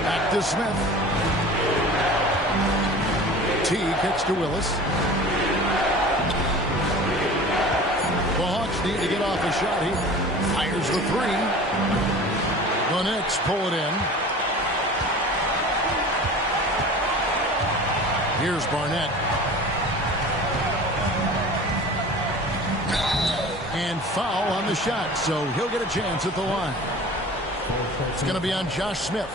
Back to Smith. Teague kicks to Willis. The Hawks need to get off a shot. He fires the 3. The Knicks pull it in. Here's Barnett. And foul on the shot, so he'll get a chance at the line. It's going to be on Josh Smith.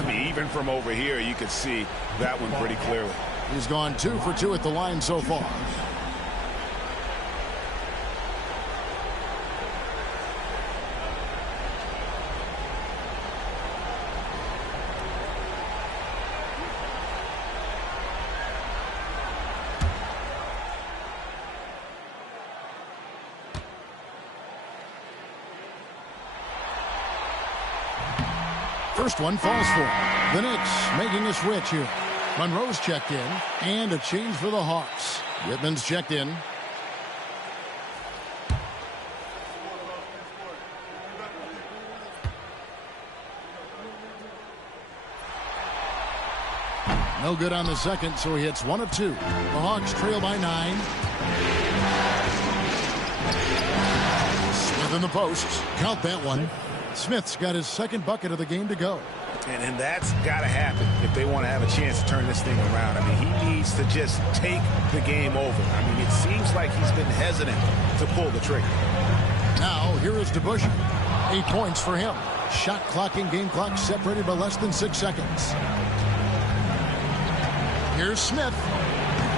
I mean, even from over here, you could see that one pretty clearly. He's gone 2 for 2 at the line so far. First one falls for him. The Knicks making a switch here. Monroe's checked in, and a change for the Hawks. Whitman's checked in. No good on the second, so he hits 1 of 2. The Hawks trail by 9. Smith in the post. Count that one. Smith's got his 2nd bucket of the game to go. And that's got to happen if they want to have a chance to turn this thing around. I mean, he needs to just take the game over. I mean, it seems like he's been hesitant to pull the trigger. Now, here is DeBusschere. 8 points for him. Shot clock and game clock separated by less than 6 seconds. Here's Smith.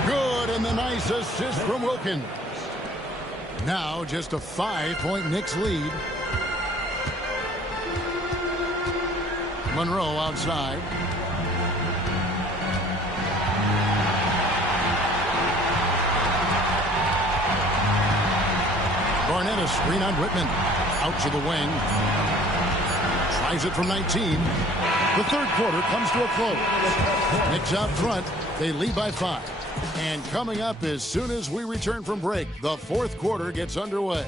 Good, and the nice assist from Wilkins. Now, just a 5-point Knicks lead. Monroe outside. Barnett a screen on Whitman. Out to the wing. Tries it from 19. The 3rd quarter comes to a close. Knicks out front. They lead by 5. And coming up as soon as we return from break, the 4th quarter gets underway.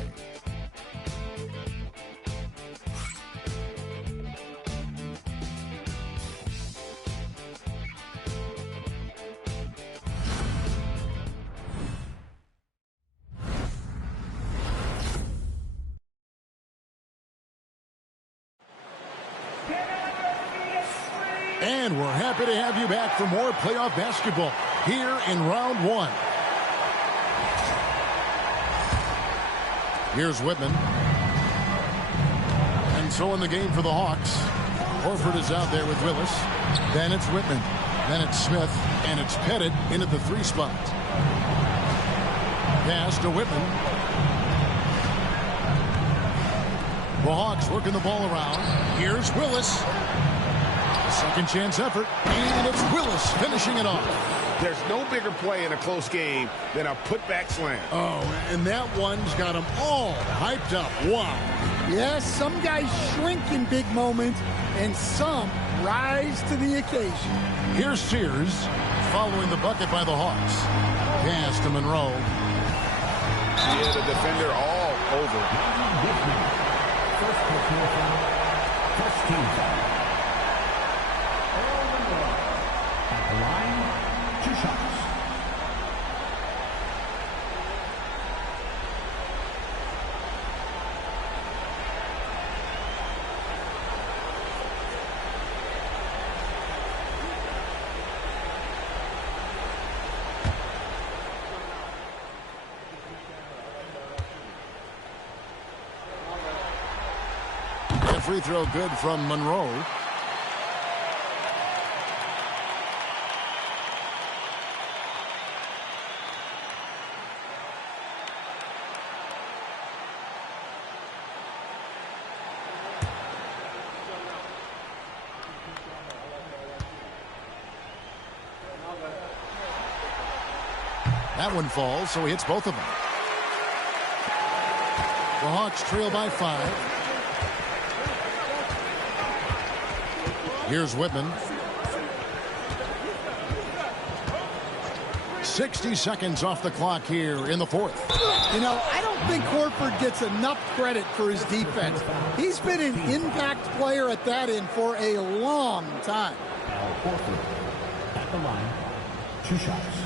And we're happy to have you back for more playoff basketball here in round 1. Here's Whitman. And so in the game for the Hawks. Horford is out there with Willis. Then it's Whitman. Then it's Smith. And it's Pettit into the 3 spot. Pass to Whitman. The Hawks working the ball around. Here's Willis. Second chance effort. And it's Willis finishing it off. There's no bigger play in a close game than a putback slam. Oh, and that one's got them all hyped up. Wow. Yes, some guys shrink in big moments, and some rise to the occasion. Here's Sears following the bucket by the Hawks. Pass to Monroe. Yeah, the defender all over. First team foul. At the line, 2 shots. Free throw good from Monroe. That one falls, so he hits both of them. The Hawks trail by 5. Here's Whitman. 60 seconds off the clock here in the fourth. You know, I don't think Horford gets enough credit for his defense. He's been an impact player at that end for a long time. Al Horford at the line, 2 shots.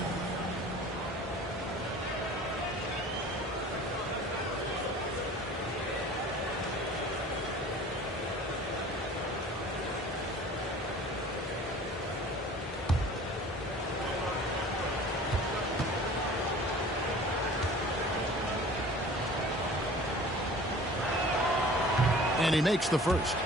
And he makes the first.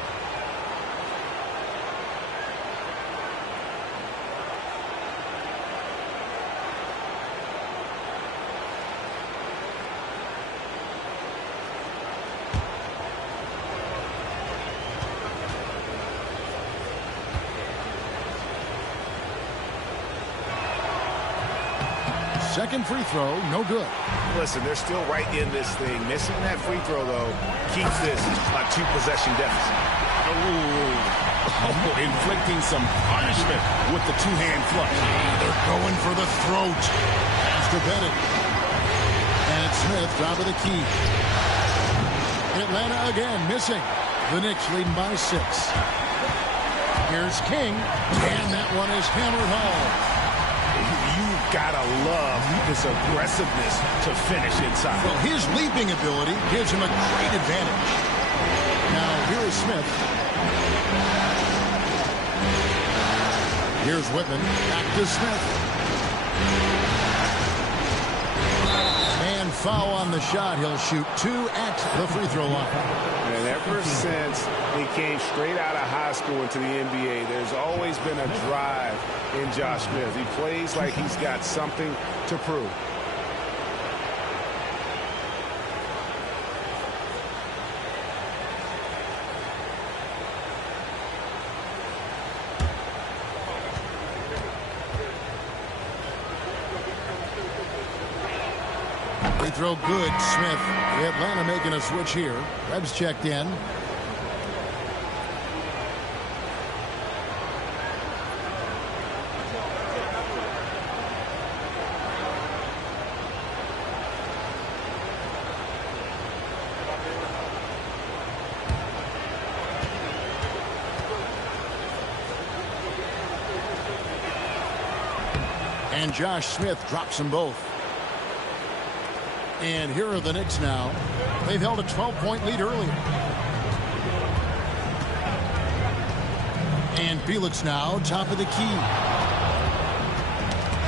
Second free throw, no good. Listen, they're still right in this thing. Missing that free throw, though, keeps this a 2-possession deficit. Oh, inflicting some punishment with the 2-hand flush. They're going for the throat. After Pettit. And Smith, top of the key. Atlanta again missing. The Knicks leading by 6. Here's King. And that one is hammered home. You've got to love this aggressiveness to finish inside. Well, his leaping ability gives him a great advantage. Now, here is Smith. Here's Whitman. Back to Smith. And foul on the shot. He'll shoot 2 at the free throw line. And ever since he came straight out of high school into the NBA, there's always been a drive in Josh Smith. He plays like he's got something to prove. Free throw good, Smith. Atlanta making a switch here. Rebs checked in. And Josh Smith drops them both. And here are the Knicks now. They've held a 12-point lead earlier. And Felix now, top of the key.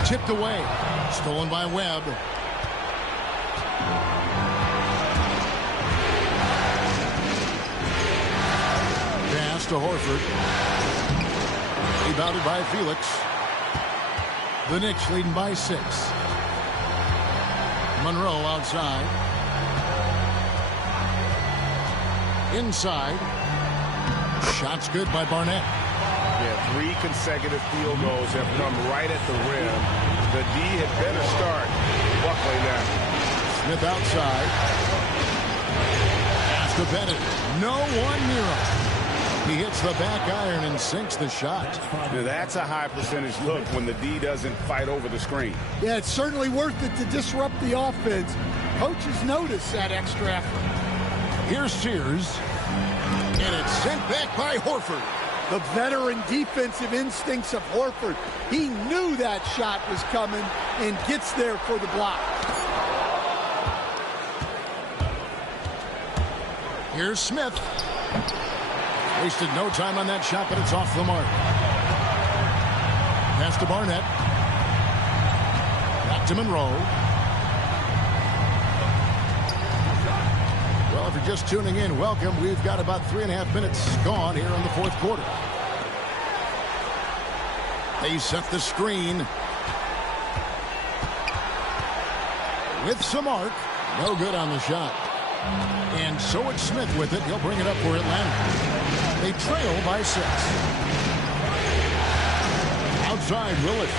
Tipped away. Stolen by Webb. Pass to Horford. Rebounded by Felix. The Knicks leading by 6. Monroe outside. Inside. Shot's good by Barnett. Yeah, 3 consecutive field goals have come right at the rim. The D had better start buckling now. Smith outside. Pass to Pettit. No one near him. He hits the back iron and sinks the shot. Now that's a high percentage look when the D doesn't fight over the screen. Yeah, it's certainly worth it to disrupt the offense. Coaches notice that extra effort. Here's Sears. And it's sent back by Horford. The veteran defensive instincts of Horford. He knew that shot was coming and gets there for the block. Here's Smith. Wasted no time on that shot, but it's off the mark. Pass to Barnett. Back to Monroe. Well, if you're just tuning in, welcome. We've got about 3.5 minutes gone here in the fourth quarter. They set the screen. With some arc. No good on the shot. And so it's Smith with it. He'll bring it up for Atlanta. They trail by 6. Outside, Willis.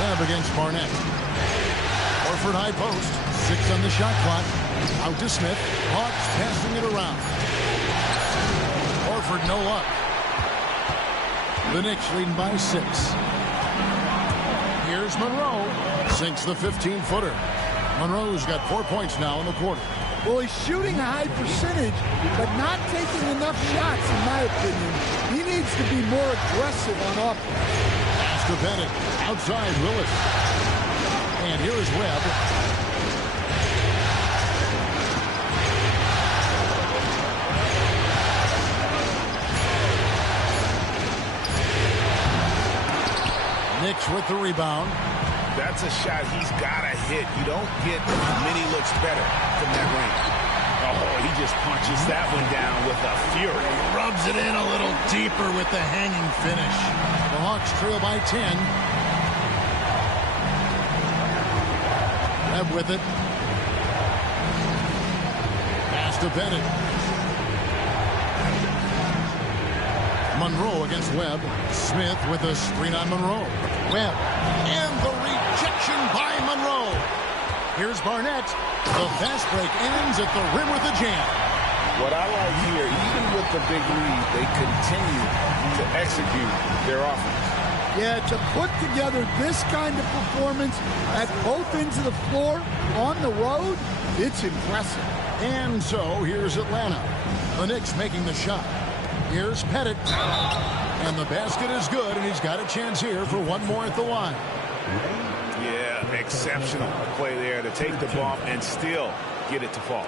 Webb against Barnett. Horford high post. 6 on the shot clock. Out to Smith. Hawks passing it around. Horford no luck. The Knicks leading by 6. Here's Monroe. Sinks the 15-footer. Monroe's got 4 points now in the quarter. Well, he's shooting a high percentage, but not taking enough shots, in my opinion. He needs to be more aggressive on offense. Pass to Pettit. Outside, Willis. And here is Webb. Knicks with the rebound. That's a shot he's got to hit. You don't get many looks better from that range. Oh, he just punches that one down with a fury. Rubs it in a little deeper with the hanging finish. The Hawks trail by 10. Webb with it. Pass to Pettit. Monroe against Webb. Smith with a screen on Monroe. Webb. And the rejection by Monroe. Here's Barnett. The fast break ends at the rim with a jam. What I like here, even with the big lead, they continue to execute their offense. Yeah, to put together this kind of performance at both ends of the floor on the road, it's impressive. And so here's Atlanta. The Knicks making the shot. Here's Pettit. And the basket is good, and he's got a chance here for one more at the line. Yeah, exceptional play there to take the bump and still get it to fall.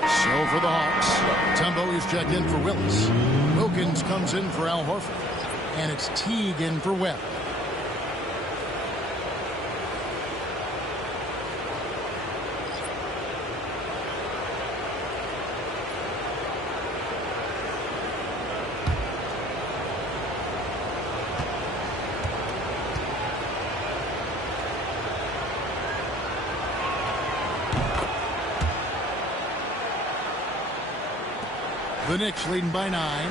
So for the Hawks, Tumbo is checked in for Willis. Wilkins comes in for Al Horford. And it's Teague in for Webb. The Knicks leading by 9.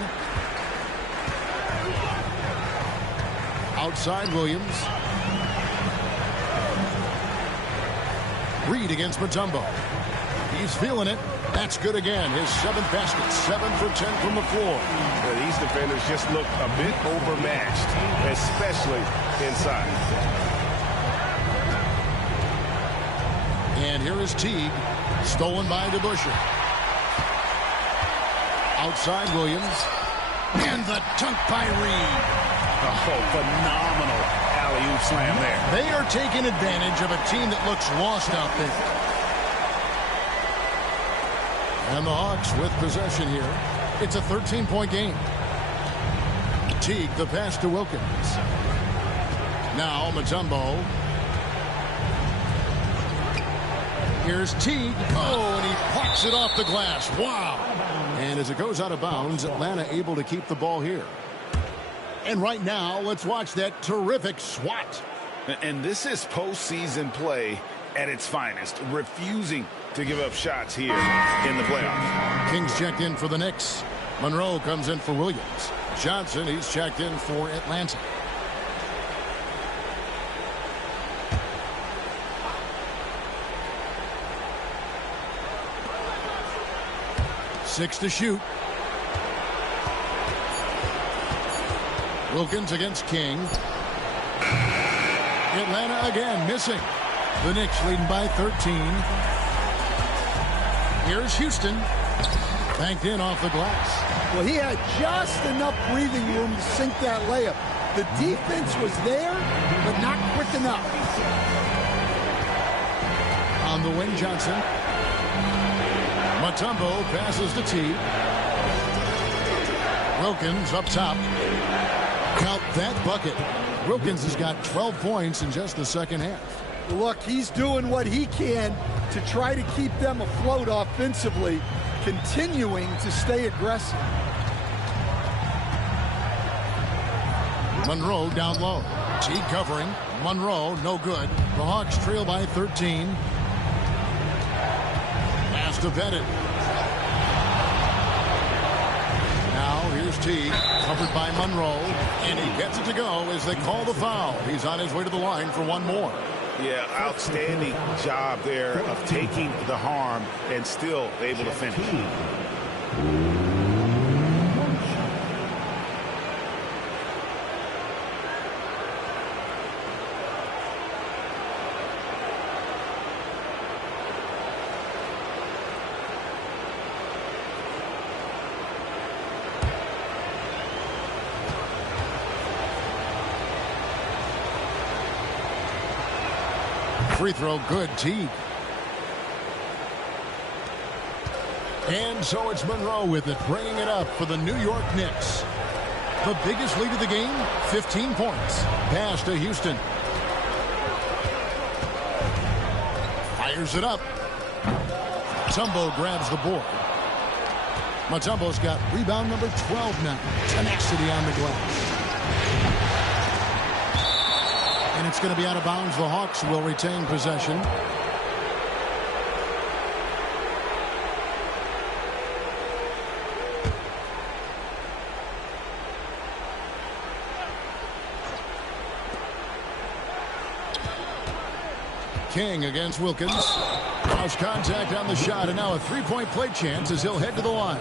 Outside Williams. Reed against Mutombo. He's feeling it. That's good again. His 7th basket. 7 for 10 from the floor. Yeah, these defenders just look a bit overmatched, especially inside. And here is Teague. Stolen by DeBusschere. Outside Williams. And the dunk by Reed. Oh, phenomenal alley-oop slam there. They are taking advantage of a team that looks lost out there. And the Hawks with possession here. It's a 13-point game. Teague, the pass to Wilkins. Now Mutombo. Here's Teague. Oh, and he pops it off the glass. Wow. And as it goes out of bounds, Atlanta able to keep the ball here. And right now, let's watch that terrific swat. And this is postseason play at its finest, refusing to give up shots here in the playoffs. Kings checked in for the Knicks. Monroe comes in for Williams. Johnson, he's checked in for Atlanta. Six to shoot. Wilkins against King. Atlanta again missing. The Knicks leading by 13. Here's Houston. Banked in off the glass. Well, he had just enough breathing room to sink that layup. The defense was there, but not quick enough. On the wing, Johnson. Mutombo passes to T. Wilkins up top. Count that bucket. Wilkins has got 12 points in just the second half. Look, he's doing what he can to try to keep them afloat offensively, continuing to stay aggressive. Monroe down low. T covering. Monroe, no good. The Hawks trail by 13. Pass to Pettit. Now here's T, covered by Monroe, and he gets it to go as they call the foul. He's on his way to the line for one more. Yeah, outstanding job there of taking the harm and still able to finish. Free throw good, Teague. And so it's Monroe with it, bringing it up for the New York Knicks. The biggest lead of the game, 15 points. Pass to Houston. Fires it up. Mutombo grabs the board. Mutombo's got rebound number 12 now. Tenacity on the glass. And it's going to be out of bounds. The Hawks will retain possession. King against Wilkins. Cross contact on the shot, and now a three-point play chance as he'll head to the line.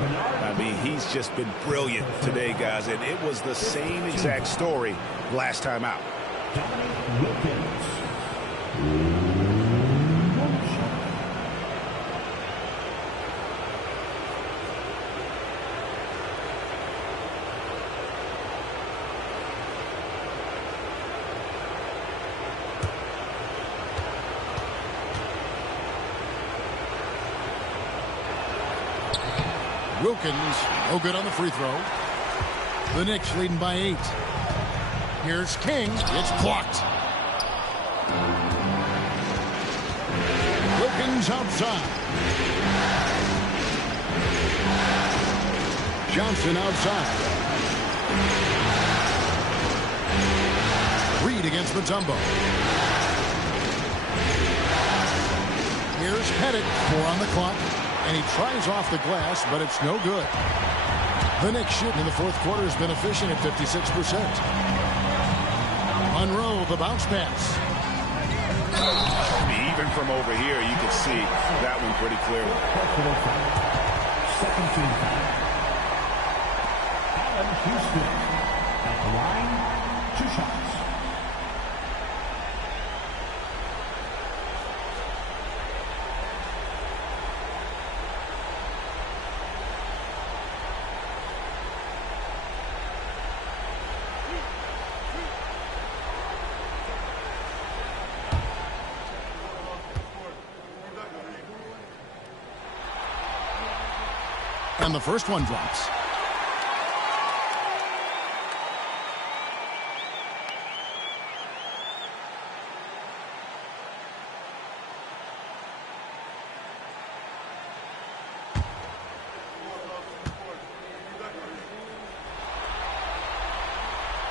I mean, he's just been brilliant today, guys, and it was the same exact story last time out. Dominique Wilkins. Wilkins, no good on the free throw. The Knicks leading by 8. Here's King. It's blocked. Wilkins outside. Johnson outside. Reed against Mutombo. Here's Pettit. 4 on the clock. And he tries off the glass, but it's no good. The Knicks shooting in the fourth quarter has been efficient at 56%. Monroe, the bounce pass. Even from over here, you can see that one pretty clearly. Second team foul. Allen Houston at the line, 2 shots. And the first one drops.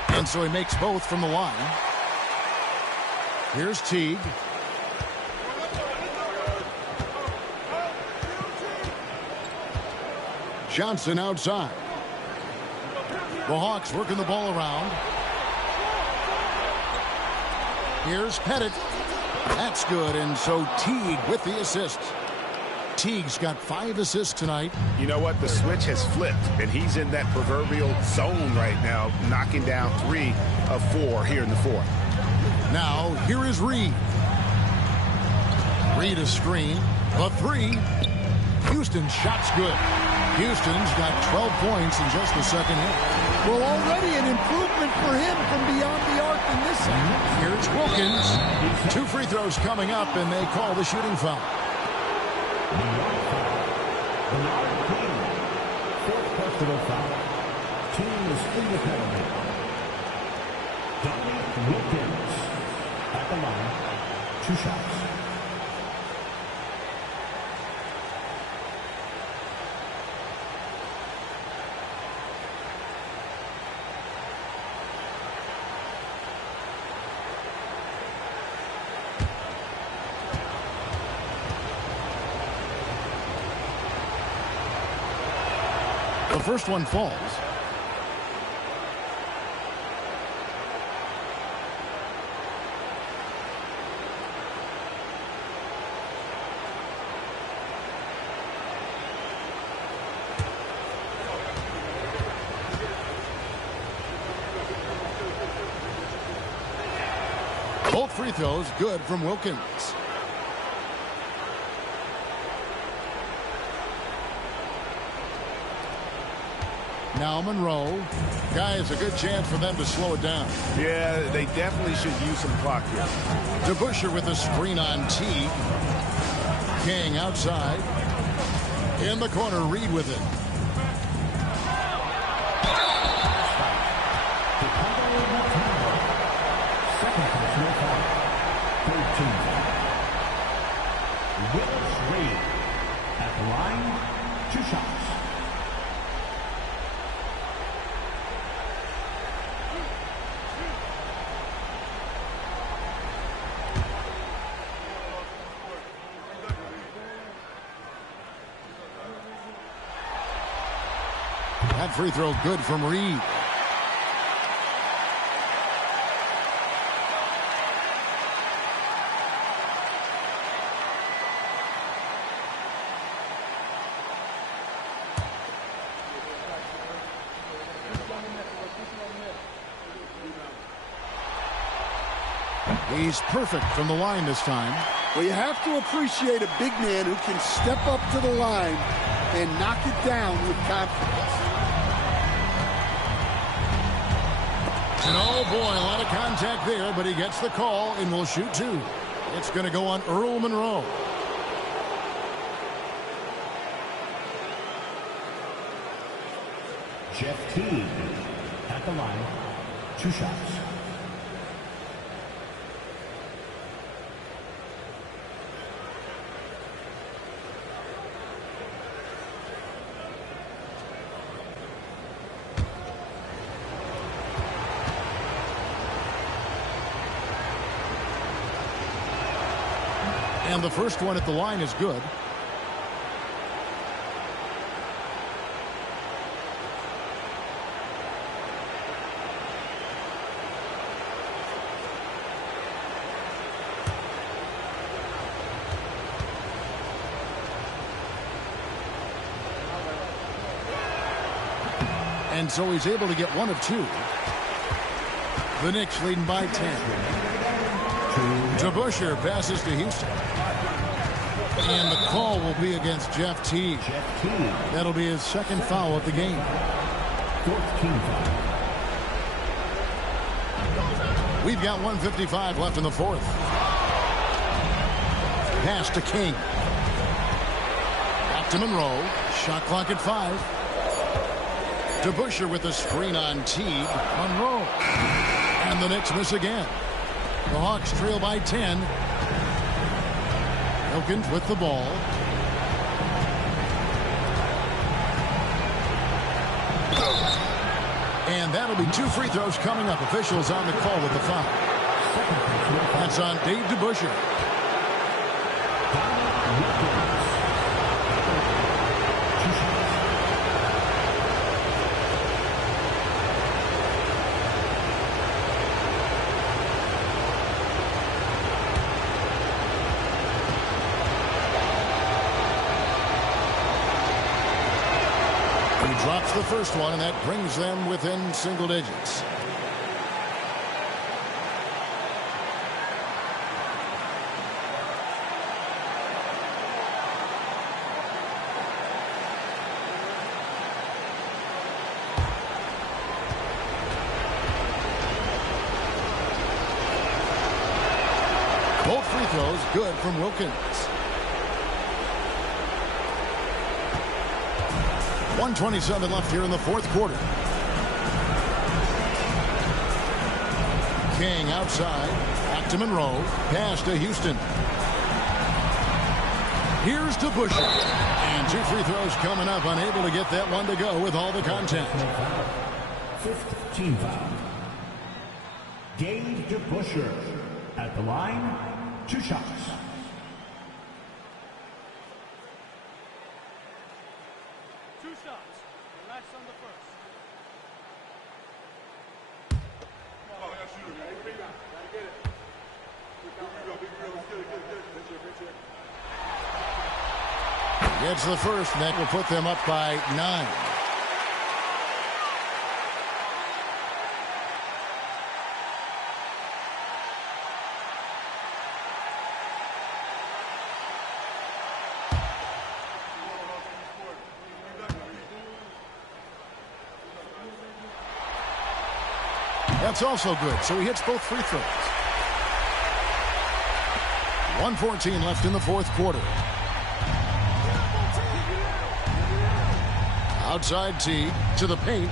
And so he makes both from the line. Here's Teague. Johnson outside. The Hawks working the ball around. Here's Pettit. That's good, and so Teague with the assist. Teague's got 5 assists tonight. You know what? The switch has flipped, and he's in that proverbial zone right now, knocking down 3 of 4 here in the fourth. Now, here is Reed. Reed a screen. The 3. Houston's shot's good. Houston's got 12 points in just the second half. Well, already an improvement for him from beyond the arc in this segment. Here's Wilkins. 2 free throws coming up, and they call the shooting foul. Fourth personal foul. Team is in the penalty. Dominique Wilkins at the line. 2 shots. The first one falls. Both free throws good from Wilkins. Now Monroe. Guys, a good chance for them to slow it down. Yeah, they definitely should use some clock here. DeBusschere with a screen on Teague. King outside. In the corner, Reed with it. Second personal foul. 13. Willis Reed at the line. 2 shots. That free throw good from Reed. He's perfect from the line this time. Well, you have to appreciate a big man who can step up to the line and knock it down with confidence. And oh boy, a lot of contact there, but he gets the call and will shoot 2. It's going to go on Earl Monroe. Jeff Teague at the line. 2 shots. And the first one at the line is good. And so he's able to get 1 of 2. The Knicks leading by 10. DeBusschere passes to Houston. And the call will be against Jeff Teague. That'll be his second foul of the game. 4th team foul. We've got 1:55 left in the fourth. Pass to King. Back to Monroe. Shot clock at 5. DeBusschere with a screen on Teague. Monroe. And the Knicks miss again. The Hawks trail by 10. Wilkins with the ball. And that'll be 2 free throws coming up. Officials on the call with the foul. That's on Dave DeBusschere. He drops the first one, and that brings them within single digits. Both free throws good from Wilkins. 1:27 left here in the fourth quarter. King outside. Back to Monroe. Pass to Houston. Here's to Busher. And 2 free throws coming up. Unable to get that one to go with all the contact. 5th team foul. Dave DeBusschere at the line. 2 shots. 2 shots. Relax on the first. Gets the first, and that will put them up by 9. That's also good, so he hits both free throws. 1:14 left in the fourth quarter. Outside T to the paint.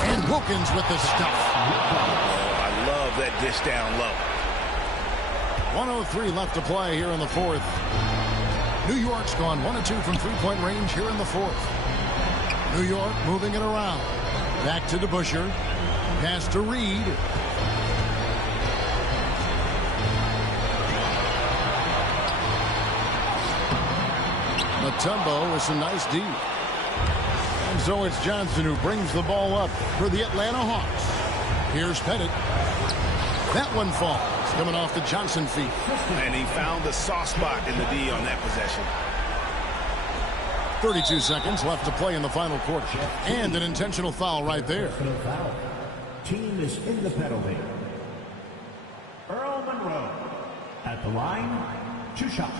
And Wilkins with the stuff. Oh, I love that dish down low. 1:03 left to play here in the fourth. New York's gone 1 of 2 from three-point range here in the fourth. New York moving it around. Back to DeBusschere. Pass to Reed. Matumbo with some nice D. And so it's Johnson who brings the ball up for the Atlanta Hawks. Here's Pettit. That one falls, coming off the Johnson feet. And he found the soft spot in the D on that possession. 32 seconds left to play in the final quarter. And an intentional foul right there. Team is in the penalty. Earl Monroe at the line. 2 shots.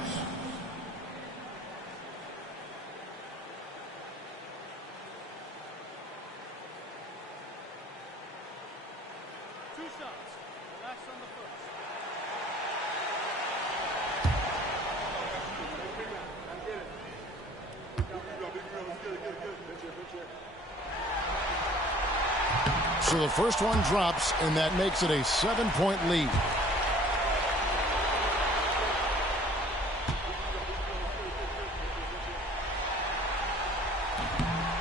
2 shots. Relax on the first. So the first one drops, and that makes it a 7-point lead.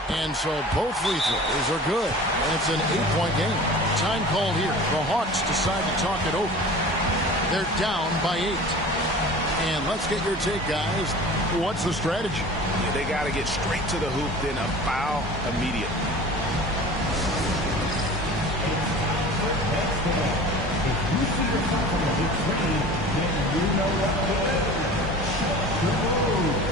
And so both free throws are good. And it's an 8-point game. Time called here. The Hawks decide to talk it over. They're down by 8. And let's get your take, guys. What's the strategy? Yeah, they got to get straight to the hoop, then a foul immediately. If you see yourself on the big screen, then you know what to do. Shut the move.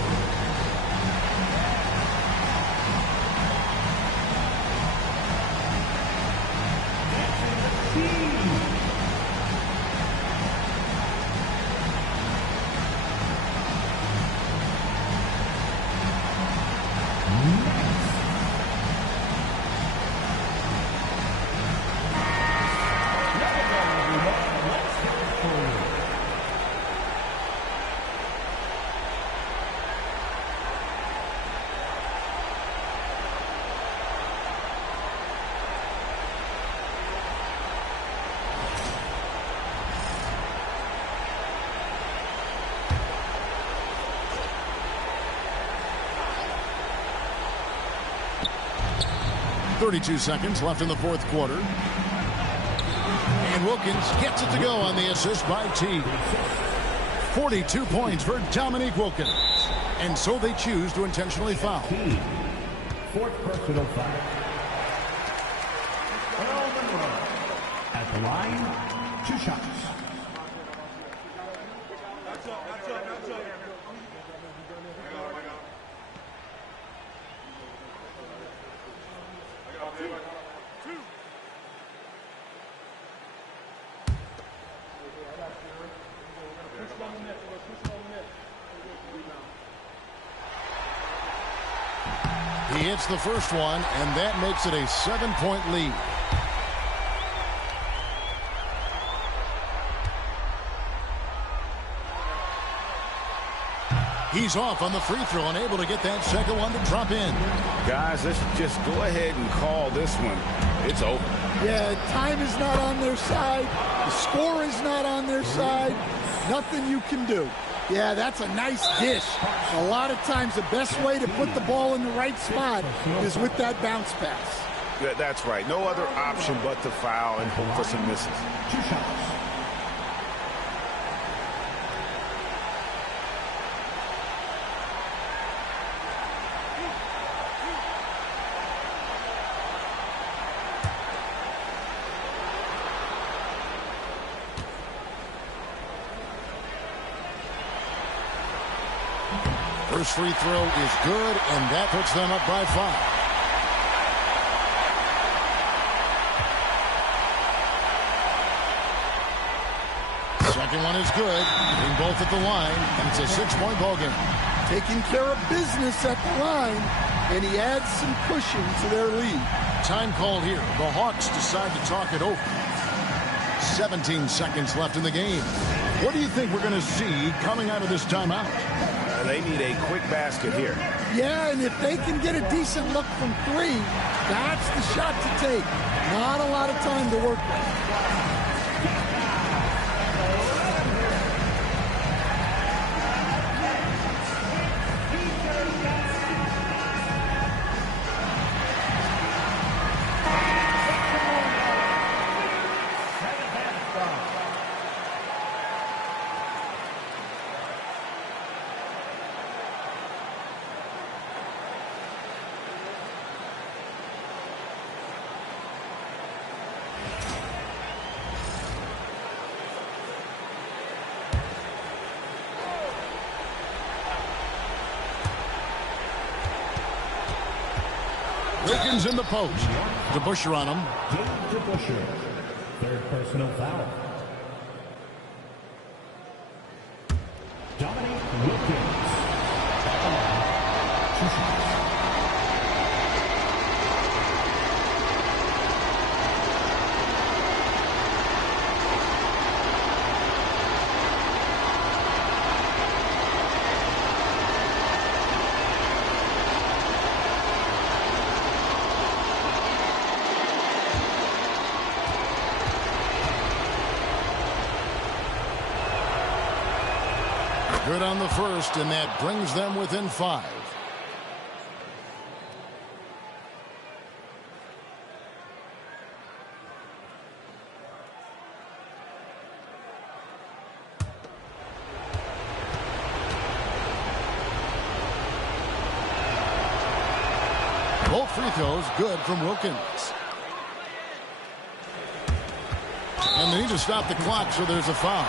.32 seconds left in the fourth quarter. And And Wilkins gets it to go on the assist by T. 42 points for Dominique Wilkins. And so they choose to intentionally foul. Fourth personal foul. Earl Monroe at the line, 2 shots. He hits the first one, and that makes it a 7-point lead. He's off on the free throw and able to get that second one to drop in. Guys, let's just go ahead and call this one. It's over. Yeah, time is not on their side. The score is not on their side. Nothing you can do. Yeah, that's a nice dish. A lot of times the best way to put the ball in the right spot is with that bounce pass. Yeah, that's right. No other option but to foul and hope for some misses. 2 shots. First free throw is good, and that puts them up by 5. Second one is good. Hitting both at the line, and it's a 6-point ball game. Taking care of business at the line, and he adds some cushion to their lead. Time called here. The Hawks decide to talk it over. 17 seconds left in the game. What do you think we're going to see coming out of this timeout? They need a quick basket here. Yeah, and if they can get a decent look from 3, that's the shot to take. Not a lot of time to work with. Wilkins in the post. DeBusschere on him. DeBusschere. Third personal foul. Dominique Wilkins. 2 shots. Good on the first, and that brings them within 5. Both free throws good from Wilkins. And they need to stop the clock, so there's a foul.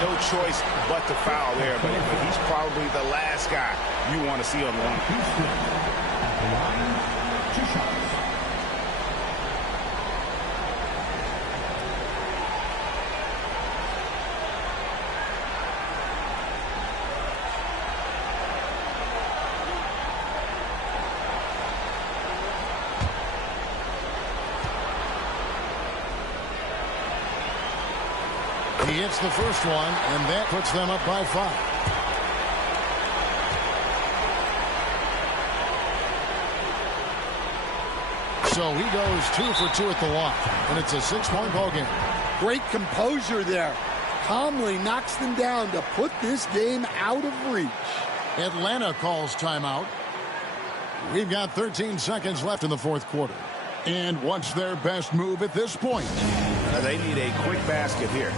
No choice but to foul there, but he's probably the last guy you want to see on the line. At the line, 2 shots. He hits the first one, and that puts them up by 5. So he goes 2 for 2 at the line, and it's a 6-point ball game. Great composure there. Calmly knocks them down to put this game out of reach. Atlanta calls timeout. We've got 13 seconds left in the fourth quarter. And what's their best move at this point? They need a quick basket here.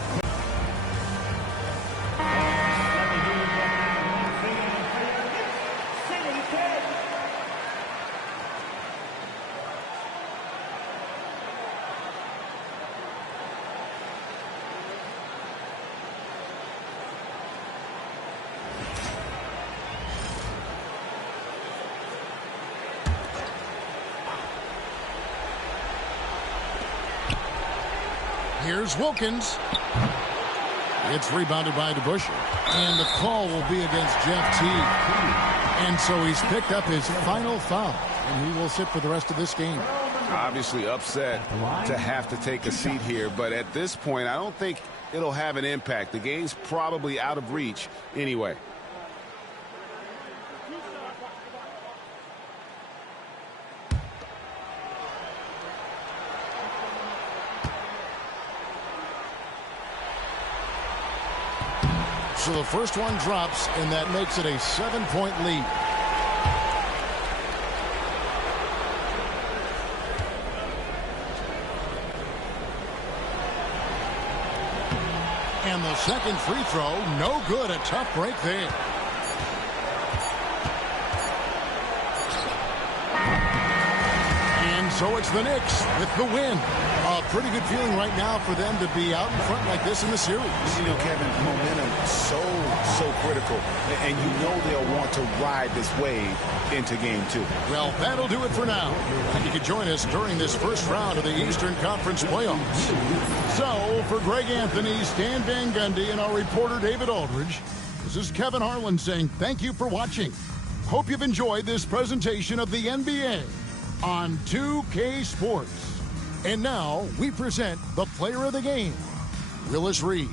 Here's Wilkins. It's rebounded by DeBusschere. And the call will be against Jeff Teague. And so he's picked up his final foul. And he will sit for the rest of this game. Obviously upset to have to take a seat here. But at this point, I don't think it'll have an impact. The game's probably out of reach anyway. So the first one drops, and that makes it a 7-point lead. And the second free throw, no good. A tough break there. And so it's the Knicks with the win. A pretty good feeling right now for them to be out in front like this in the series. You know, Kevin, momentum so critical. And you know they'll want to ride this wave into game 2. Well, that'll do it for now. And you can join us during this first round of the Eastern Conference playoffs. So, for Greg Anthony, Stan Van Gundy, and our reporter David Aldridge, this is Kevin Harlan saying thank you for watching. Hope you've enjoyed this presentation of the NBA on 2K Sports. And now we present the player of the game, Willis Reed.